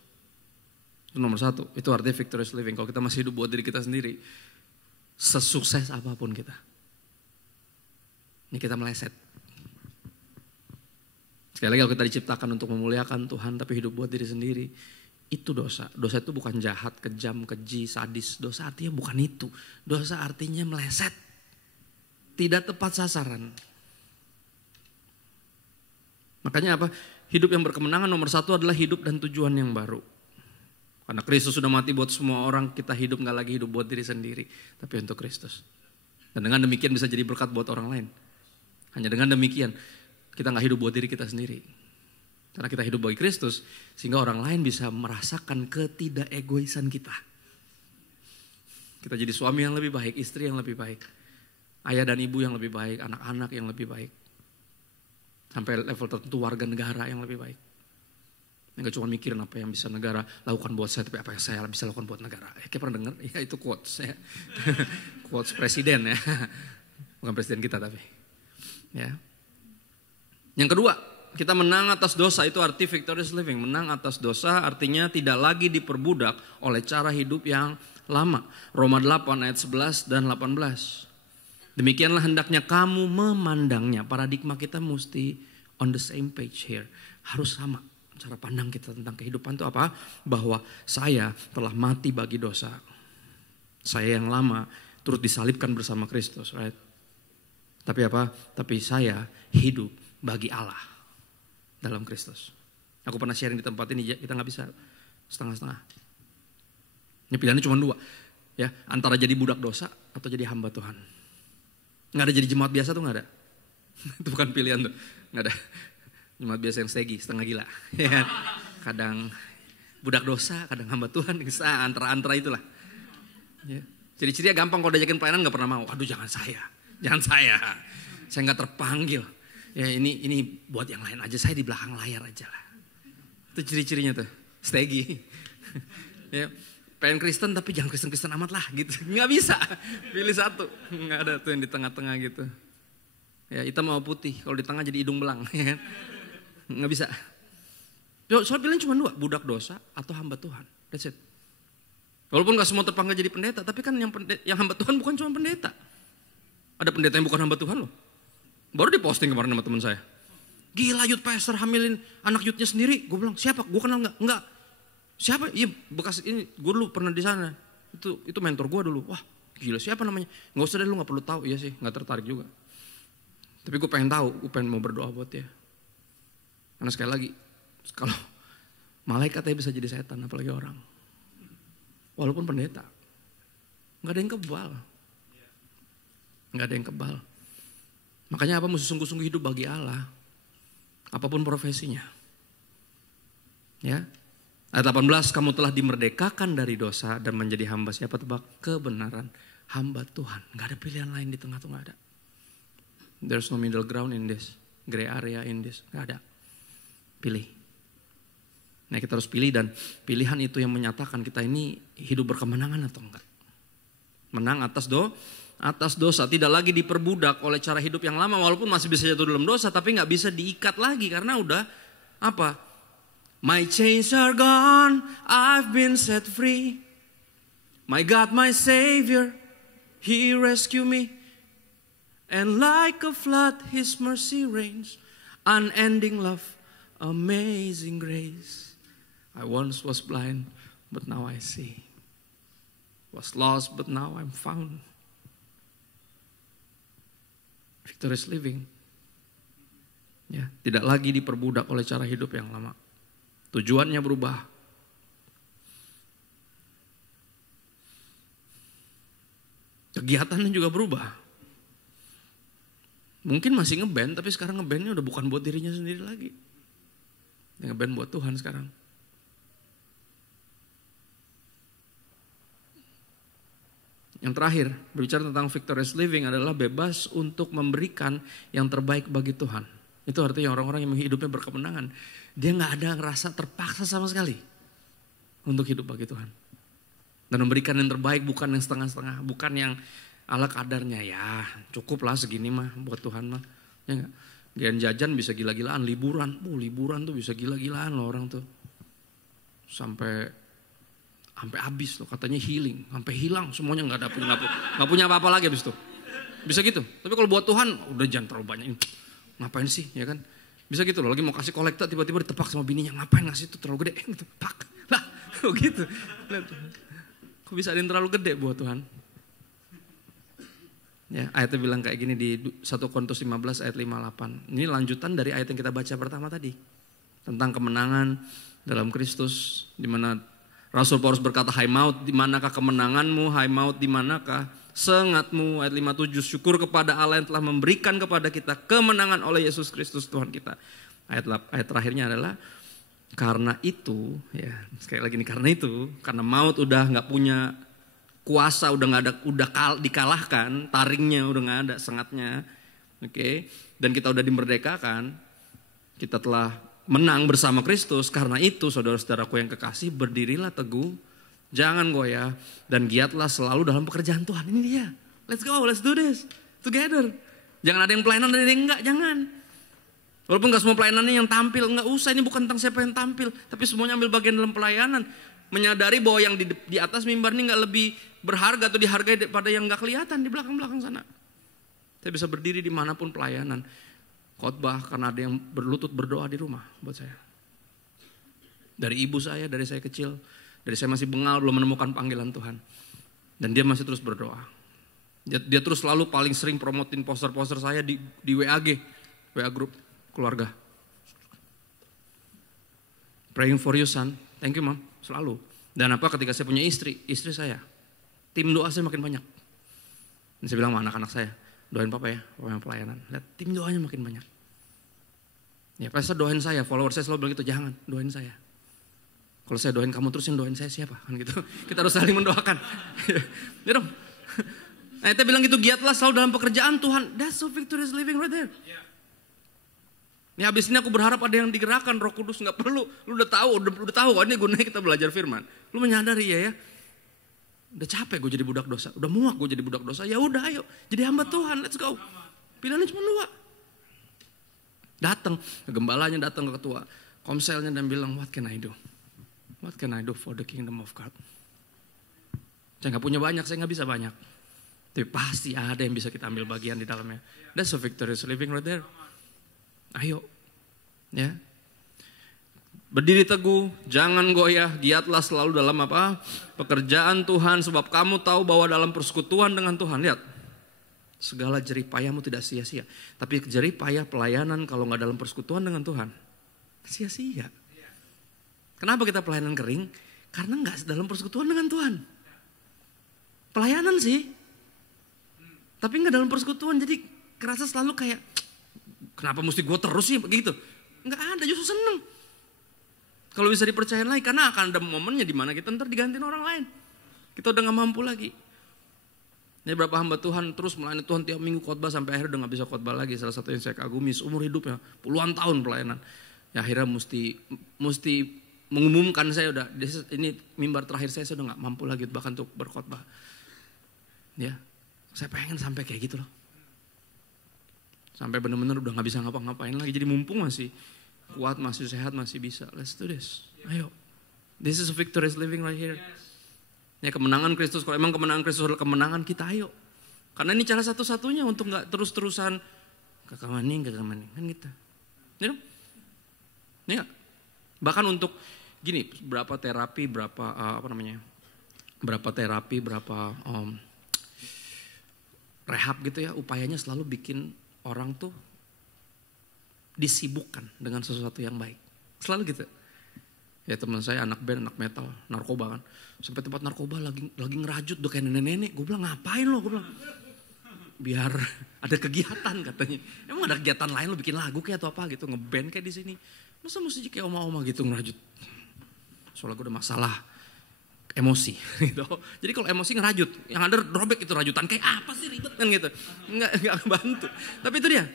Itu nomor satu, itu artinya victorious living. Kalau kita masih hidup buat diri kita sendiri, sesukses apapun kita, ini kita meleset. Sekali lagi kalau kita diciptakan untuk memuliakan Tuhan tapi hidup buat diri sendiri, itu dosa. Dosa itu bukan jahat, kejam, keji, sadis. Dosa artinya bukan itu. Dosa artinya meleset. Tidak tepat sasaran. Makanya apa? Hidup yang berkemenangan nomor satu adalah hidup dan tujuan yang baru. Karena Kristus sudah mati buat semua orang, kita hidup gak lagi hidup buat diri sendiri, tapi untuk Kristus. Dan dengan demikian bisa jadi berkat buat orang lain. Hanya dengan demikian kita gak hidup buat diri kita sendiri. Karena kita hidup bagi Kristus, sehingga orang lain bisa merasakan ketidakegoisan kita. Kita jadi suami yang lebih baik, istri yang lebih baik, ayah dan ibu yang lebih baik, anak-anak yang lebih baik. Sampai level tertentu warga negara yang lebih baik. Enggak cuma mikirin apa yang bisa negara lakukan buat saya, tapi apa yang saya bisa lakukan buat negara. Kayak pernah dengar? Ya itu quotes ya. Quotes presiden ya. Bukan presiden kita tapi. Ya. Yang kedua, kita menang atas dosa, itu arti victorious living. Menang atas dosa artinya tidak lagi diperbudak oleh cara hidup yang lama. Roma 8 ayat 11 dan 18. Demikianlah hendaknya kamu memandangnya. Paradigma kita mesti on the same page here. Harus sama. Cara pandang kita tentang kehidupan itu apa? Bahwa saya telah mati bagi dosa. Saya yang lama turut disalibkan bersama Kristus, right? Tapi apa? Tapi saya hidup bagi Allah dalam Kristus. Aku pernah sharing di tempat ini, kita gak bisa setengah-setengah. Ini pilihannya cuma dua. Ya, antara jadi budak dosa atau jadi hamba Tuhan. Gak ada jadi jemaat biasa tuh gak ada. Itu bukan pilihan tuh, gak ada. Jemaat biasa yang stegi, setengah gila. Ya, kadang budak dosa, kadang hamba Tuhan, antara-antara itulah. Ya. Ciri-cirinya gampang, kalau diajakin pelayanan gak pernah mau. Aduh jangan saya. Saya gak terpanggil. Ya ini buat yang lain aja, saya di belakang layar aja lah. Itu ciri-cirinya tuh, stegi. Ya, pengen Kristen tapi jangan Kristen-Kristen amat lah gitu. Gak bisa, pilih satu. Gak ada tuh yang di tengah-tengah gitu. Ya hitam mau putih, kalau di tengah jadi hidung belang. Ya kan? Nggak bisa. Soal pilihan cuma dua, budak dosa atau hamba Tuhan. That's it. Walaupun nggak semua terpanggil jadi pendeta, tapi kan yang hamba Tuhan bukan cuma pendeta. Ada pendeta yang bukan hamba Tuhan loh. Baru diposting kemarin sama teman saya. Gila, youth pastor hamilin anak youthnya sendiri. Gue bilang siapa? Gue kenal nggak? Enggak. Siapa? Iya bekas ini. Gue dulu pernah di sana. Itu mentor gue dulu. Wah gila, siapa namanya? Nggak usah deh, lu nggak perlu tahu. Iya sih, nggak tertarik juga. Tapi gue pengen tahu, gue pengen mau berdoa buat dia. Karena sekali lagi, kalau malaikat aja bisa jadi setan, apalagi orang. Walaupun pendeta. Gak ada yang kebal. Gak ada yang kebal. Makanya apa, mesti sungguh-sungguh hidup bagi Allah. Apapun profesinya. Ya. Ayat 18, kamu telah dimerdekakan dari dosa dan menjadi hamba siapa tebak? Kebenaran. Hamba Tuhan. Gak ada pilihan lain di tengah tuh, gak ada. There's no middle ground in this. Gray area in this. Gak ada. Pilih. Nah kita harus pilih, dan pilihan itu yang menyatakan kita ini hidup berkemenangan atau enggak. Menang atas dosa. Tidak lagi diperbudak oleh cara hidup yang lama. Walaupun masih bisa jatuh dalam dosa, tapi gak bisa diikat lagi. Karena udah apa? My chains are gone, I've been set free. My God, my Savior, He rescued me. And like a flood, His mercy reigns. Unending love, amazing grace. I once was blind, but now I see. Was lost, but now I'm found. Victorious living. Ya, tidak lagi diperbudak oleh cara hidup yang lama. Tujuannya berubah. Kegiatannya juga berubah. Mungkin masih ngeband, tapi sekarang ngebandnya udah bukan buat dirinya sendiri lagi. Ngeband buat Tuhan sekarang. Yang terakhir, berbicara tentang victorious living adalah bebas untuk memberikan yang terbaik bagi Tuhan. Itu artinya orang-orang yang hidupnya berkemenangan. Dia gak ada ngerasa terpaksa sama sekali untuk hidup bagi Tuhan. Dan memberikan yang terbaik, bukan yang setengah-setengah. Bukan yang ala kadarnya, ya cukuplah segini mah buat Tuhan mah. Ya gak? Gian jajan bisa gila-gilaan, liburan. Liburan tuh bisa gila-gilaan loh orang tuh. Sampai habis loh, katanya healing. Sampai hilang semuanya, gak punya apa-apa lagi habis itu. Bisa gitu. Tapi kalau buat Tuhan, udah jangan terlalu banyak. Ngapain sih, ya kan? Bisa gitu loh, lagi mau kasih kolekta tiba-tiba ditepak sama bininya. Ngapain ngasih itu terlalu gede? Gitu, pak. Lah, kok gitu. Kok bisa ada yang terlalu gede buat Tuhan? Ya, ayatnya bilang kayak gini di 1 Korintus 15 ayat 58. Ini lanjutan dari ayat yang kita baca pertama tadi. Tentang kemenangan dalam Kristus. Di mana Rasul Paulus berkata, hai maut, di manakah kemenanganmu? Hai maut, di manakah sengatmu? Ayat 57, syukur kepada Allah yang telah memberikan kepada kita kemenangan oleh Yesus Kristus Tuhan kita. Ayat terakhirnya adalah, karena itu, ya sekali lagi nih, karena maut udah gak punya kuasa, udah dikalahkan, taringnya udah gak ada, sengatnya. Oke. Dan kita udah dimerdekakan, kita telah menang bersama Kristus. Karena itu saudara-saudaraku yang kekasih, berdirilah teguh, jangan goyah, dan giatlah selalu dalam pekerjaan Tuhan. Ini dia, let's go, let's do this together. Jangan ada yang pelayanan, ada yang enggak, jangan. Walaupun gak semua pelayanannya yang tampil, enggak usah, ini bukan tentang siapa yang tampil, tapi semuanya ambil bagian dalam pelayanan. Menyadari bahwa yang di atas mimbar ini gak lebih berharga atau dihargai daripada yang gak kelihatan di belakang-belakang sana. Saya bisa berdiri dimanapun pelayanan, khotbah karena ada yang berlutut berdoa di rumah buat saya. Dari ibu saya, dari saya kecil, dari saya masih bengal belum menemukan panggilan Tuhan. Dan dia masih terus berdoa. Dia terus selalu paling sering promotin poster-poster saya di WA group keluarga. Praying for you son, thank you mom, selalu. Dan ketika saya punya istri saya, tim doa saya makin banyak. Dan saya bilang sama anak-anak saya, doain papa ya, papa yang pelayanan. Lihat tim doanya makin banyak. Ya pastor doain saya, follower saya selalu bilang gitu, jangan doain saya. Kalau saya doain kamu terus yang doain saya siapa? Kan gitu. Kita harus saling mendoakan. Ya dong. Nah, kita bilang gitu, giatlah selalu dalam pekerjaan Tuhan. That's so victorious living right there. Ini habis ini aku berharap ada yang digerakkan Roh Kudus, nggak perlu. Lu udah tahu kan ini gunanya kita belajar firman. Lu menyadari ya. Udah capek gue jadi budak dosa, udah muak gue jadi budak dosa. Ya udah ayo jadi hamba Tuhan, let's go. Pilihannya cuma 2. Datang, gembalanya datang ke ketua komselnya dan bilang, what can I do? What can I do for the kingdom of God? Saya gak punya banyak, saya gak bisa banyak. Tapi pasti ada yang bisa kita ambil bagian di dalamnya. That's a victorious living right there. Ayo. Ya. Berdiri teguh, jangan goyah, giatlah selalu dalam apa? Pekerjaan Tuhan, sebab kamu tahu bahwa dalam persekutuan dengan Tuhan. Lihat. Segala jerih payahmu tidak sia-sia. Tapi jerih payah pelayanan kalau gak dalam persekutuan dengan Tuhan, sia-sia. Kenapa kita pelayanan kering? Karena gak dalam persekutuan dengan Tuhan. Pelayanan sih, tapi gak dalam persekutuan. Jadi kerasa selalu kayak, kenapa mesti gue terus sih begitu? Gak ada, justru seneng. Kalau bisa dipercayain lagi, karena akan ada momennya di mana kita ntar digantiin orang lain. Kita udah gak mampu lagi. Ini berapa hamba Tuhan terus melayani Tuhan tiap minggu khotbah sampai akhirnya udah gak bisa khotbah lagi. Salah satu yang saya kagumi seumur hidupnya, puluhan tahun pelayanan. Ya akhirnya mesti mengumumkan saya udah, ini mimbar terakhir saya udah gak mampu lagi bahkan untuk berkhotbah. Ya, saya pengen sampai kayak gitu loh. Sampai benar-benar udah gak bisa ngapa-ngapain lagi. Jadi mumpung masih kuat, masih sehat, masih bisa. Let's do this. Ayo. This is a victorious living right here. Ya kemenangan Kristus, kalau emang kemenangan Kristus adalah kemenangan kita, ayo. Karena ini cara satu-satunya untuk gak terus-terusan kekamaning kan gitu. Ya, ya. Bahkan untuk gini, berapa terapi, berapa rehab gitu ya, upayanya selalu bikin orang tuh disibukkan dengan sesuatu yang baik. Selalu gitu. Ya teman saya anak band, anak metal, narkoba kan. Sampai tempat narkoba lagi ngerajut udah kayak nenek-nenek. Gue bilang ngapain lo? Gue bilang biar ada kegiatan katanya. Emang ada kegiatan lain lo bikin lagu kayak atau apa gitu, ngeband kayak di sini. Masa mesti kayak oma-oma gitu ngerajut. Soalnya gue udah masalah emosi gitu. Jadi kalau emosi ngerajut, yang ada robek itu rajutan kayak apa sih ribet kan gitu. Enggak bantu. Tapi itu dia.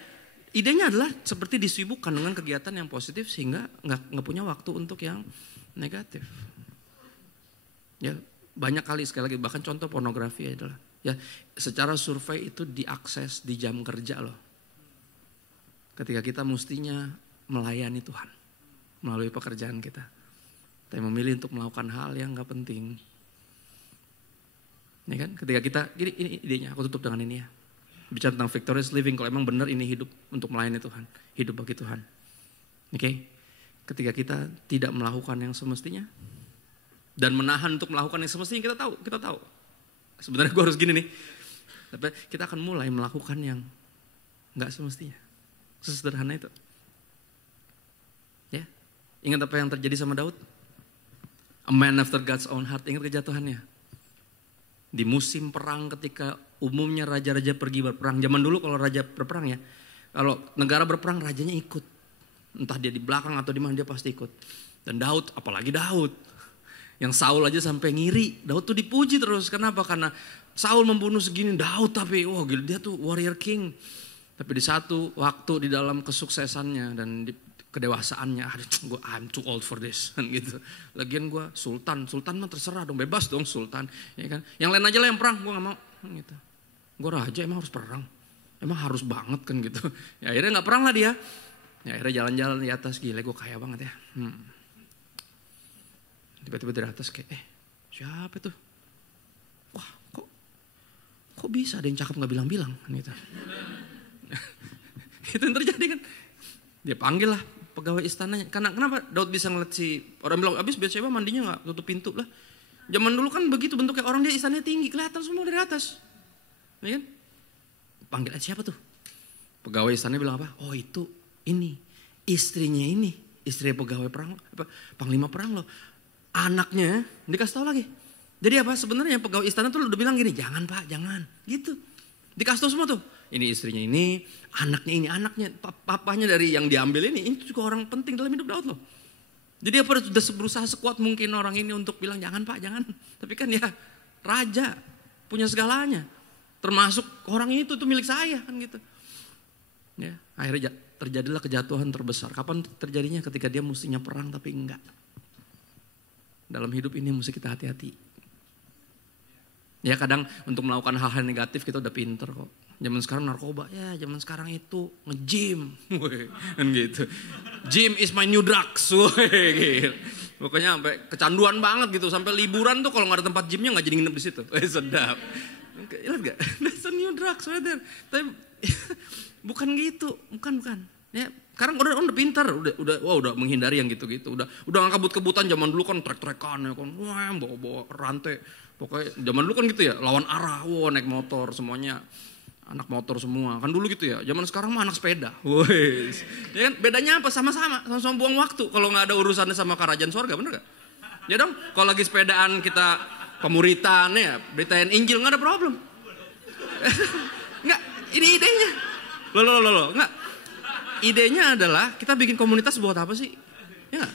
idenya adalah seperti disibukkan dengan kegiatan yang positif sehingga nggak punya waktu untuk yang negatif. Ya, banyak kali sekali lagi, bahkan contoh pornografi adalah ya secara survei itu diakses di jam kerja loh. Ketika kita mestinya melayani Tuhan melalui pekerjaan kita, tapi memilih untuk melakukan hal yang nggak penting. Ya kan? Ketika kita, ini idenya, aku tutup dengan ini ya. Bicara tentang victorious living, kalau emang benar ini hidup untuk melayani Tuhan, hidup bagi Tuhan. Oke? Ketika kita tidak melakukan yang semestinya dan menahan untuk melakukan yang semestinya, kita tahu. Sebenarnya gue harus gini nih. Tapi kita akan mulai melakukan yang nggak semestinya. Sesederhana itu. Ya. Ingat apa yang terjadi sama Daud? A man after God's own heart. Ingat kejatuhannya. Di musim perang ketika umumnya raja-raja pergi berperang. Zaman dulu kalau raja berperang ya, kalau negara berperang rajanya ikut. Entah dia di belakang atau di mana dia pasti ikut. Dan Daud, apalagi Daud. Yang Saul aja sampai ngiri. Daud tuh dipuji terus. Kenapa? Karena Saul membunuh segini, Daud tapi wah gila, dia tuh warrior king. Tapi di satu waktu di dalam kesuksesannya dan di kedewasaannya, I'm too old for this kan gitu. Lagian gue sultan mah terserah dong, bebas dong sultan, ya kan. Yang lain aja lah yang perang, gue nggak mau gitu. Gue raja emang harus perang, emang harus banget kan gitu. Ya akhirnya nggak perang lah dia. Ya akhirnya jalan-jalan di atas, gila gue kaya banget ya. Tiba-tiba dari atas kayak, siapa tuh? Wah kok bisa ada yang cakep nggak bilang-bilang kan gitu. Itu yang terjadi kan. Dia panggil lah pegawai istananya. Karena kenapa Daud bisa ngeliat si orang bilang, abis Bathsheba mandinya gak tutup pintu lah. Zaman dulu kan begitu bentuknya orang, dia istananya tinggi, kelihatan semua dari atas. Ya kan? Panggil aja siapa tuh? Pegawai istananya bilang apa? Oh itu, ini, istrinya ini. Istri pegawai perang, panglima perang loh. Anaknya, dikasih tahu lagi. Jadi apa sebenarnya pegawai istana tuh udah bilang gini, jangan pak, jangan. Gitu. Dikasih tahu semua tuh. Ini istrinya ini, anaknya ini, anaknya, papahnya dari yang diambil ini juga orang penting dalam hidup Daud loh. Jadi apa sudah berusaha sekuat mungkin orang ini untuk bilang jangan pak, jangan. Tapi kan ya raja, punya segalanya. Termasuk orang itu tuh milik saya kan gitu. Ya, akhirnya terjadilah kejatuhan terbesar. Kapan terjadinya? Ketika dia mestinya perang tapi enggak. Dalam hidup ini mesti kita hati-hati. Ya kadang untuk melakukan hal-hal negatif kita udah pinter kok. Zaman sekarang narkoba, ya zaman sekarang itu nge-gym. Kan gitu. Gym is my new drugs. Pokoknya sampai kecanduan banget gitu. Sampai liburan tuh kalau gak ada tempat gymnya gak jadi nginep di situ. Sedap. Lihat gak? That's a new drugs right there. Tapi bukan gitu. Bukan. Ya, sekarang udah pintar, udah menghindari yang gitu-gitu. Udah gak kebut-kebutan. Zaman dulu kan trek-trekan ya kan. Wah, bawa rantai. Pokoknya zaman dulu kan gitu ya, lawan arah. Wah, naik motor semuanya. Anak motor semua, kan dulu gitu ya. Zaman sekarang mah anak sepeda. Wes. Ya kan bedanya apa? Sama-sama buang waktu. Kalau nggak ada urusannya sama kerajaan sorga, bener gak? Ya dong, kalau lagi sepedaan kita pemuritan ya, beritain Injil nggak ada problem. Nggak, ini idenya. Loh, nggak. Idenya adalah kita bikin komunitas buat apa sih? Ya nggak?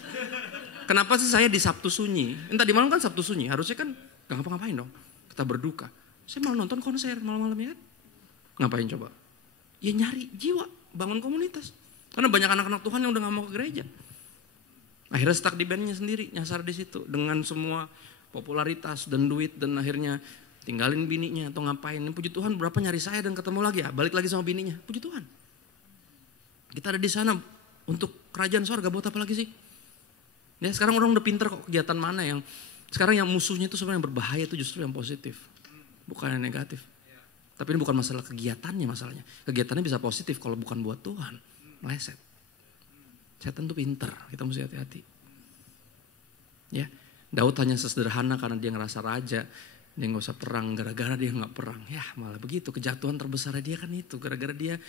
Kenapa sih saya di Sabtu Sunyi? Entah di malam kan Sabtu Sunyi, harusnya kan nggak ngapa-ngapain dong. Kita berduka. Saya malah nonton konser malam-malam ya. Ngapain coba? Ya nyari jiwa, bangun komunitas. Karena banyak anak-anak Tuhan yang udah gak mau ke gereja. Akhirnya stuck di bandnya sendiri, nyasar di situ dengan semua popularitas dan duit dan akhirnya tinggalin bininya atau ngapain. Puji Tuhan berapa nyari saya dan ketemu lagi ya, balik lagi sama bininya. Puji Tuhan. Kita ada di sana untuk kerajaan sorga, buat apa lagi sih? Ya sekarang orang udah pinter kok kegiatan mana yang sekarang yang musuhnya itu sebenarnya yang berbahaya itu justru yang positif, bukan yang negatif. Tapi ini bukan masalah kegiatannya masalahnya. Kegiatannya bisa positif kalau bukan buat Tuhan. Meleset. Setan tuh pinter, kita mesti hati-hati. Ya, Daud hanya sesederhana karena dia ngerasa raja. Dia gak usah perang, gara-gara dia gak perang. Ya malah begitu, kejatuhan terbesar dia kan itu. Gara-gara dia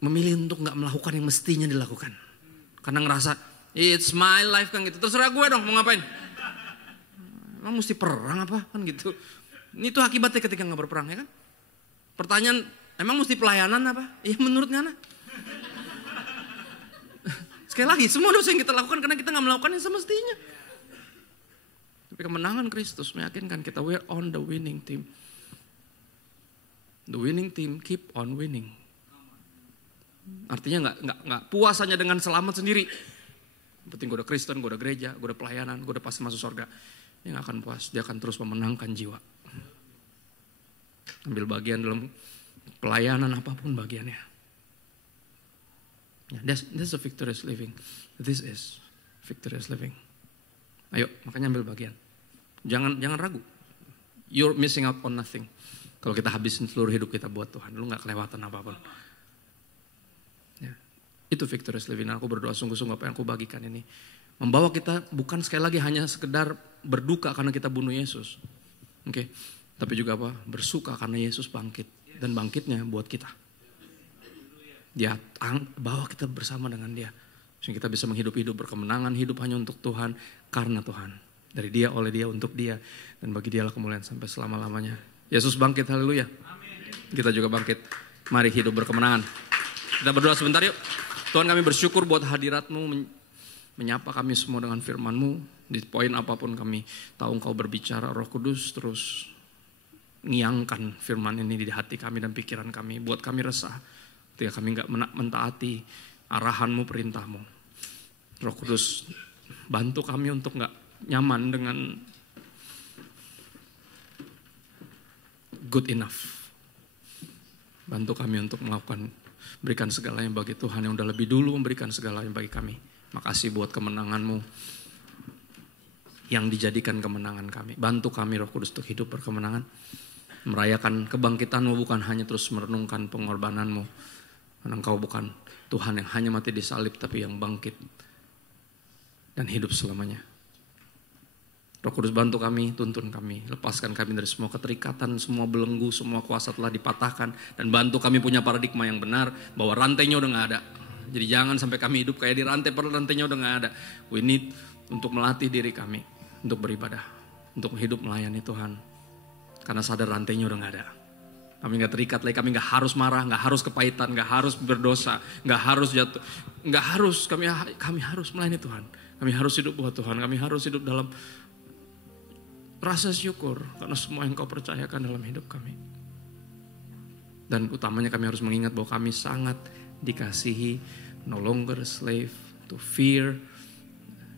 memilih untuk gak melakukan yang mestinya dilakukan. Karena ngerasa, it's my life kan gitu. Terserah gue dong mau ngapain. Emang mesti perang apa kan gitu. Ini tuh akibatnya ketika gak berperang ya kan. Pertanyaan, emang mesti pelayanan apa? Ya menurut Ngana. Sekali lagi, semua dosa yang kita lakukan karena kita gak melakukan yang semestinya. Tapi kemenangan Kristus meyakinkan kita, we're on the winning team. The winning team keep on winning. Artinya nggak puas hanya dengan selamat sendiri. Yang penting gue udah Kristen, gue udah gereja, gue udah pelayanan, gue udah pasti masuk surga. Dia nggak akan puas, dia akan terus memenangkan jiwa. Ambil bagian dalam pelayanan apapun bagiannya. That's a victorious living. This is victorious living. Ayo, makanya ambil bagian. Jangan ragu. You're missing out on nothing. Kalau kita habisin seluruh hidup kita buat Tuhan, lu gak kelewatan apapun. Ya, itu victorious living. Aku berdoa sungguh-sungguh apa yang aku bagikan ini. Membawa kita bukan sekali lagi hanya sekedar berduka karena kita bunuh Yesus. Oke, tapi juga apa? Bersuka karena Yesus bangkit. Dan bangkitnya buat kita. Dia bawa kita bersama dengan dia. Sehingga kita bisa menghidup-hidup berkemenangan, hidup hanya untuk Tuhan, karena Tuhan. Dari dia, oleh dia, untuk dia. Dan bagi dialah kemuliaan sampai selama-lamanya. Yesus bangkit, haleluya. Kita juga bangkit. Mari hidup berkemenangan. Kita berdoa sebentar yuk. Tuhan, kami bersyukur buat hadirat-Mu, menyapa kami semua dengan firman-Mu. Di poin apapun kami tahu Engkau berbicara, Roh Kudus terus ngiangkan firman ini di hati kami dan pikiran kami. Buat kami resah ketika kami gak mentaati arahan-Mu, perintah-Mu. Roh Kudus bantu kami untuk gak nyaman dengan good enough. Bantu kami untuk berikan segalanya bagi Tuhan yang udah lebih dulu memberikan segalanya bagi kami. Makasih buat kemenangan-Mu yang dijadikan kemenangan kami. Bantu kami Roh Kudus untuk hidup berkemenangan. Merayakan kebangkitan-Mu, bukan hanya terus merenungkan pengorbanan-Mu. Karena Engkau bukan Tuhan yang hanya mati di salib, tapi yang bangkit dan hidup selamanya. Roh Kudus bantu kami, tuntun kami, lepaskan kami dari semua keterikatan, semua belenggu, semua kuasa telah dipatahkan. Dan bantu kami punya paradigma yang benar, bahwa rantainya udah gak ada. Jadi jangan sampai kami hidup kayak di rantai, padahal rantainya udah gak ada. We need untuk melatih diri kami, untuk beribadah, untuk hidup melayani Tuhan. Karena sadar rantainya udah gak ada. Kami gak terikat lagi, kami gak harus marah, gak harus kepahitan, gak harus berdosa, gak harus jatuh. Gak harus, kami harus melayani Tuhan. Kami harus hidup buat Tuhan, kami harus hidup dalam rasa syukur karena semua yang Kau percayakan dalam hidup kami. Dan utamanya kami harus mengingat bahwa kami sangat dikasihi, no longer a slave to fear,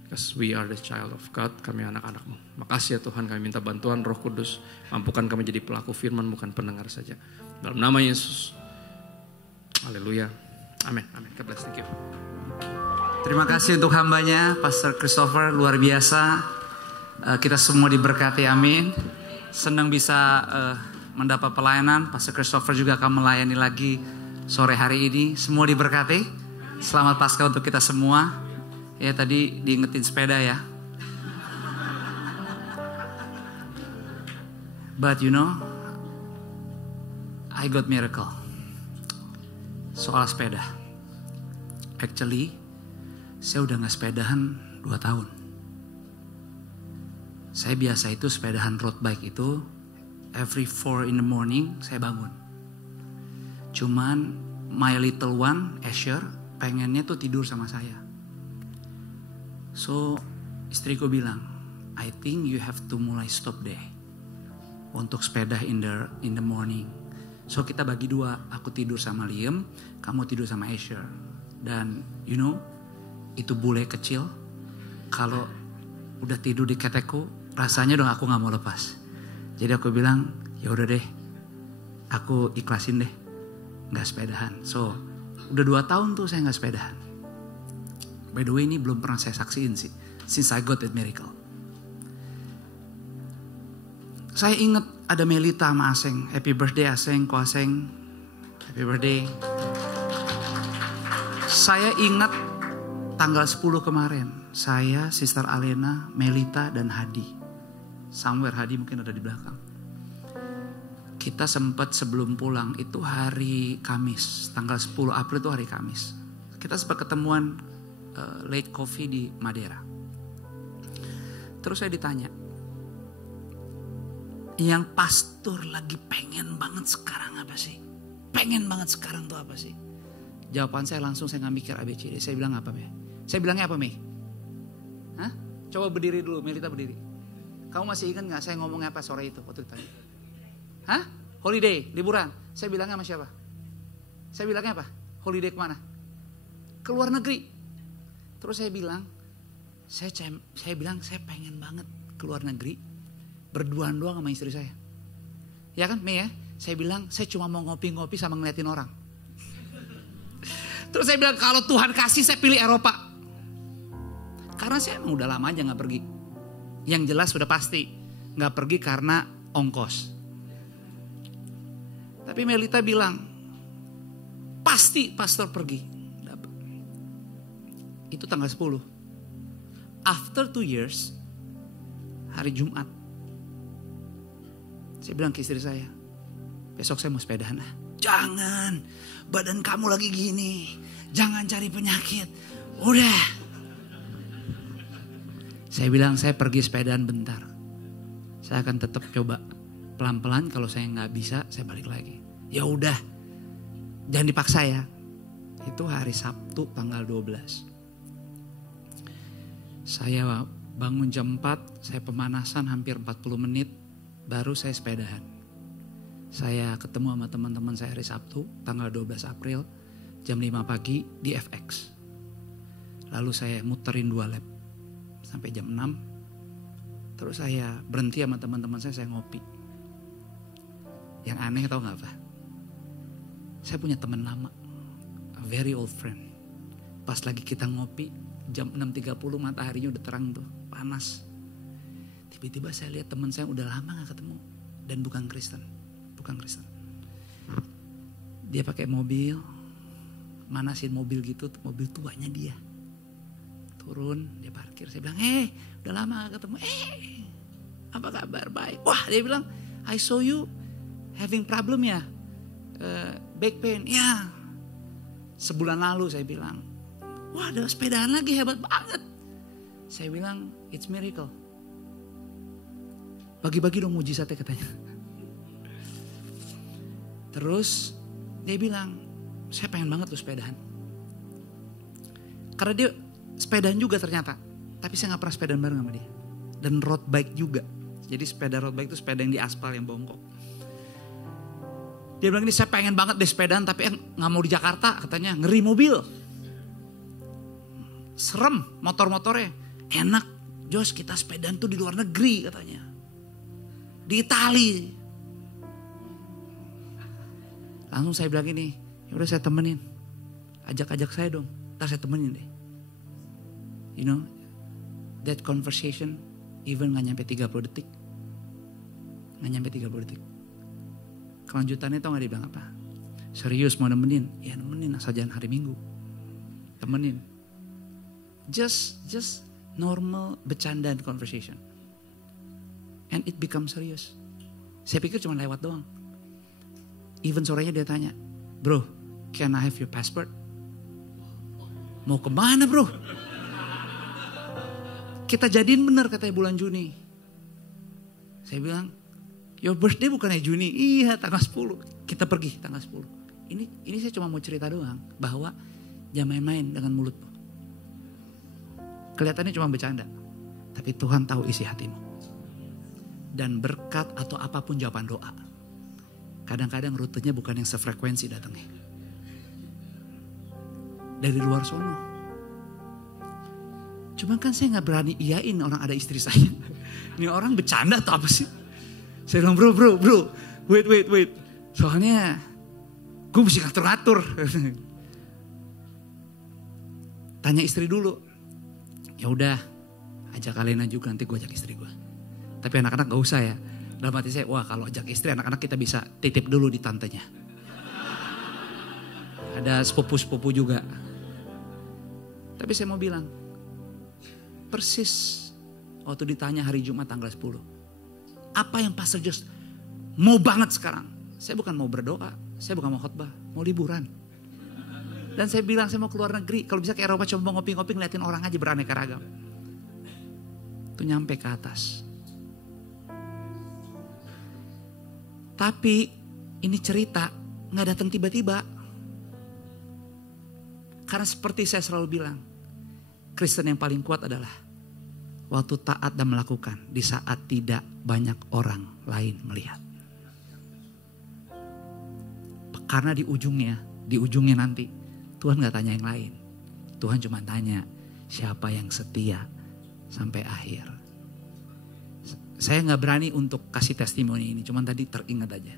because we are the child of God, kami anak-anak-Mu. Makasih ya Tuhan, kami minta bantuan Roh Kudus, mampukan kami jadi pelaku firman bukan pendengar saja. Dalam nama Yesus, haleluya, amin, amin. God bless, thank you. Terima kasih untuk hambanya, Pastor Christopher, luar biasa. Kita semua diberkati, amin. Senang bisa mendapat pelayanan. Pastor Christopher juga akan melayani lagi sore hari ini. Semua diberkati. Selamat Paskah untuk kita semua. Ya tadi diingetin sepeda ya. But you know, I got miracle. Soal sepeda. Actually, saya udah gak sepedahan 2 tahun. Saya biasa itu sepedahan road bike itu every 4 in the morning saya bangun. Cuman my little one, Asher, pengennya tuh tidur sama saya. So istriku bilang, I think you have to mulai stop deh untuk sepeda in the morning. So kita bagi 2, aku tidur sama Liam, kamu tidur sama Asher. Dan you know, itu bule kecil kalau udah tidur di ketekku, rasanya dong aku gak mau lepas. Jadi aku bilang, ya udah deh, aku ikhlasin deh, gak sepedahan. So, udah 2 tahun tuh saya gak sepedahan. By the way, ini belum pernah saya saksiin sih, since I got that miracle. Saya ingat ada Melita sama Aseng. Happy birthday Aseng, Ko Aseng. Happy birthday. Saya ingat tanggal 10 kemarin, saya, Sister Alena, Melita, dan Hadi. Somewhere Hadi mungkin ada di belakang. Kita sempat sebelum pulang itu hari Kamis, tanggal 10 April itu hari Kamis. Kita sempat ketemuan late coffee di Madeira. Terus saya ditanya, yang pastor lagi pengen banget sekarang apa sih? Pengen banget sekarang tuh apa sih? Jawaban saya langsung, saya gak mikir ABCD. Saya bilang apa, Mei? Saya bilangnya apa, Mei? Hah? Coba berdiri dulu, Melita berdiri. Kamu masih ingat gak saya ngomongnya apa sore itu waktu ditanya? Hah? Holiday, liburan. Saya bilangnya sama siapa? Saya bilangnya apa? Holiday kemana? ke luar negeri. Terus saya bilang, saya pengen banget ke luar negeri, berduaan doang sama istri saya. Ya kan Mei ya? Saya bilang saya cuma mau ngopi-ngopi sama ngeliatin orang. Terus saya bilang kalau Tuhan kasih saya pilih Eropa. Karena saya emang udah lama aja gak pergi. Yang jelas sudah pasti gak pergi karena ongkos. Tapi Melita bilang pasti pastor pergi. Itu tanggal 10. After 2 years, hari Jumat, saya bilang ke istri saya, besok saya mau sepedaan lah. Jangan, badan kamu lagi gini, jangan cari penyakit. Udah. Saya bilang saya pergi sepedaan bentar. Saya akan tetap coba pelan-pelan, kalau saya nggak bisa saya balik lagi. Ya udah, jangan dipaksa ya. Itu hari Sabtu tanggal 12. Saya bangun jam 4, saya pemanasan hampir 40 menit, baru saya sepedaan. Saya ketemu sama teman-teman saya hari Sabtu, tanggal 12 April, jam 5 pagi di FX. Lalu saya muterin 2 lap, sampai jam 6. Terus saya berhenti sama teman-teman saya ngopi. Yang aneh tau gak apa? Saya punya teman lama, a very old friend. Pas lagi kita ngopi, jam 6.30 mataharinya udah terang tuh, panas. Tiba-tiba saya lihat teman saya udah lama gak ketemu. Dan bukan Kristen. Dia pakai mobil, manasin mobil gitu, mobil tuanya dia. Turun, dia parkir. Saya bilang, udah lama gak ketemu. Apa kabar? Baik. Wah, dia bilang, I saw you having problem ya. Back pain. Ya. Sebulan lalu saya bilang, wah ada sepedaan lagi, hebat banget. Saya bilang, it's miracle. Bagi-bagi dong mujizatnya katanya. Terus dia bilang, saya pengen banget tuh sepedaan. Karena dia sepedaan juga ternyata. Tapi saya gak pernah sepedaan bareng sama dia. Dan road bike juga. Jadi sepeda road bike itu sepeda yang di aspal yang bongkok. Dia bilang ini saya pengen banget deh sepedaan tapi gak mau di Jakarta katanya. Ngeri mobil. Serem motor-motornya. Enak Jos kita sepedaan tuh di luar negeri katanya. Di Itali. Langsung saya bilang ini, yaudah saya temenin. Ajak-ajak saya dong, ntar saya temenin deh. You know, that conversation even gak nyampe 30 detik. Gak nyampe 30 detik. Kelanjutannya tau gak dia bilang apa? Serius mau nemenin? Ya nemenin asal jangan hari Minggu. Temenin. Just normal bercandaan conversation. And it becomes serious. Saya pikir cuma lewat doang. Even sorenya dia tanya, bro, can I have your passport? Mau kemana bro? Kita jadiin bener katanya bulan Juni. Saya bilang, your birthday bukannya Juni? Iya tanggal 10. Kita pergi tanggal 10. Ini saya cuma mau cerita doang. Bahwa jangan main-main dengan mulutmu. Kelihatannya cuma bercanda. Tapi Tuhan tahu isi hatimu. Dan berkat atau apapun jawaban doa. Kadang-kadang rutenya bukan yang sefrekuensi datangnya. Dari luar sono. Cuman kan saya gak berani iyain orang ada istri saya. Ini orang bercanda atau apa sih? Saya bilang bro, wait. Soalnya gue mesti ngatur-ngatur. Tanya istri dulu. Ya udah, ajak Alena juga nanti gue ajak istri gue. Tapi anak-anak gak usah ya. Dalam hati saya, wah kalau ajak istri anak-anak kita bisa titip dulu di tantenya. Ada sepupu-sepupu juga. Tapi saya mau bilang, persis waktu ditanya hari Jumat tanggal 10. Apa yang Pastor Jos mau banget sekarang? Saya bukan mau berdoa, saya bukan mau khotbah, mau liburan. Dan saya bilang saya mau keluar negeri, kalau bisa ke Eropa coba ngopi-ngopi ngeliatin orang aja beraneka ragam. Itu nyampe ke atas. Tapi ini cerita gak datang tiba-tiba. Karena seperti saya selalu bilang, Kristen yang paling kuat adalah waktu taat dan melakukan di saat tidak banyak orang lain melihat. Karena di ujungnya nanti Tuhan gak tanya yang lain. Tuhan cuma tanya, siapa yang setia sampai akhir. Saya gak berani untuk kasih testimoni ini, cuman tadi teringat aja.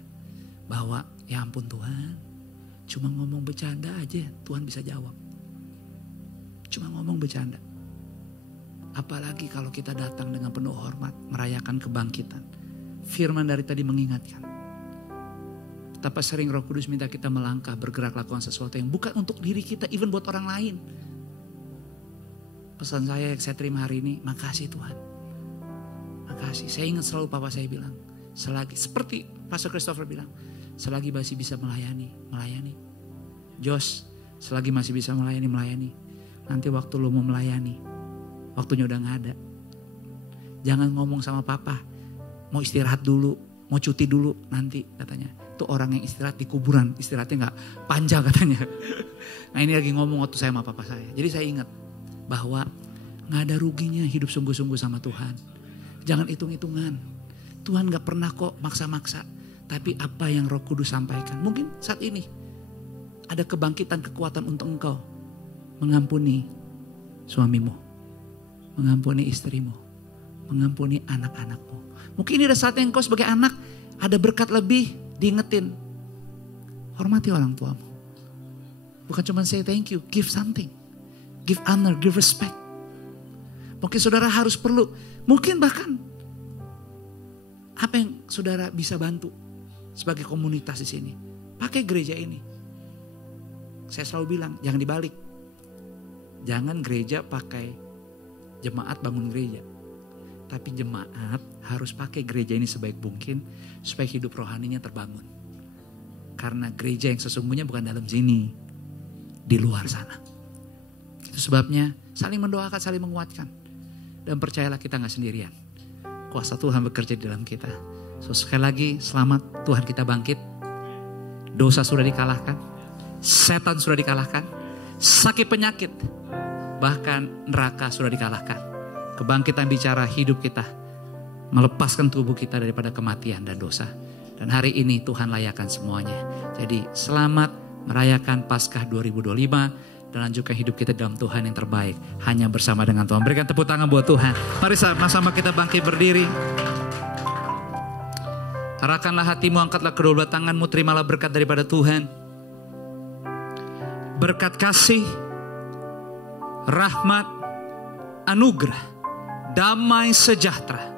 Bahwa ya ampun Tuhan, cuma ngomong bercanda aja Tuhan bisa jawab. Cuma ngomong bercanda. Apalagi kalau kita datang dengan penuh hormat, merayakan kebangkitan. Firman dari tadi mengingatkan. Betapa sering Roh Kudus minta kita melangkah, bergerak, lakukan sesuatu yang bukan untuk diri kita, even buat orang lain. Pesan saya yang saya terima hari ini, makasih Tuhan. Makasih. Saya ingat selalu papa saya bilang, selagi, seperti Pastor Christopher bilang, selagi masih bisa melayani. Josh, selagi masih bisa melayani. Nanti waktu lu mau melayani, waktunya udah gak ada. Jangan ngomong sama papa, mau istirahat dulu, mau cuti dulu nanti katanya. Itu orang yang istirahat di kuburan, istirahatnya gak panjang katanya. Nah ini lagi ngomong waktu saya sama papa saya. Jadi saya ingat bahwa gak ada ruginya hidup sungguh-sungguh sama Tuhan. Jangan hitung-hitungan. Tuhan gak pernah kok maksa-maksa. Tapi apa yang Roh Kudus sampaikan. Mungkin saat ini ada kebangkitan kekuatan untuk engkau. Mengampuni suamimu. Mengampuni istrimu. Mengampuni anak-anakmu. Mungkin ini ada saatnya engkau sebagai anak ada berkat lebih diingetin. Hormati orang tuamu. Bukan cuma say thank you. Give something. Give honor, give respect. Mungkin saudara harus perlu. Mungkin bahkan apa yang saudara bisa bantu sebagai komunitas di sini. Pakai gereja ini. Saya selalu bilang jangan dibalik. Jangan gereja pakai jemaat bangun gereja. Tapi jemaat harus pakai gereja ini sebaik mungkin supaya hidup rohaninya terbangun. Karena gereja yang sesungguhnya bukan dalam sini, di luar sana. Itu sebabnya saling mendoakan, saling menguatkan. Dan percayalah kita gak sendirian. Kuasa Tuhan bekerja di dalam kita. So sekali lagi selamat, Tuhan kita bangkit. Dosa sudah dikalahkan. Setan sudah dikalahkan. Sakit penyakit. Bahkan neraka sudah dikalahkan. Kebangkitan bicara hidup kita. Melepaskan tubuh kita daripada kematian dan dosa. Dan hari ini Tuhan layakan semuanya. Jadi selamat merayakan Paskah 2025. Dan lanjutkan hidup kita dalam Tuhan yang terbaik. Hanya bersama dengan Tuhan. Berikan tepuk tangan buat Tuhan. Mari sama-sama kita bangkit berdiri. Arahkanlah hatimu, angkatlah kedua belah tanganmu. Terimalah berkat daripada Tuhan. Berkat kasih, rahmat, anugerah, damai sejahtera,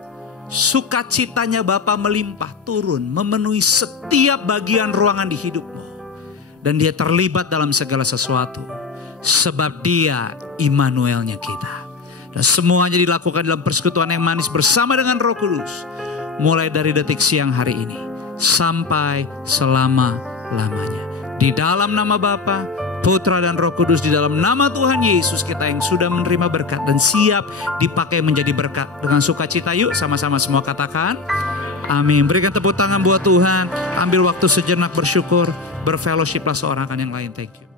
sukacitanya Bapa melimpah turun memenuhi setiap bagian ruangan di hidupmu. Dan dia terlibat dalam segala sesuatu. Sebab dia Immanuelnya kita. Dan semuanya dilakukan dalam persekutuan yang manis bersama dengan Roh Kudus. Mulai dari detik siang hari ini sampai selama-lamanya. Di dalam nama Bapa, Putra dan Roh Kudus, di dalam nama Tuhan Yesus kita yang sudah menerima berkat dan siap dipakai menjadi berkat. Dengan sukacita yuk sama-sama semua katakan amin. Berikan tepuk tangan buat Tuhan. Ambil waktu sejenak bersyukur. Berfellowshiplah seorang akan yang lain. Thank you.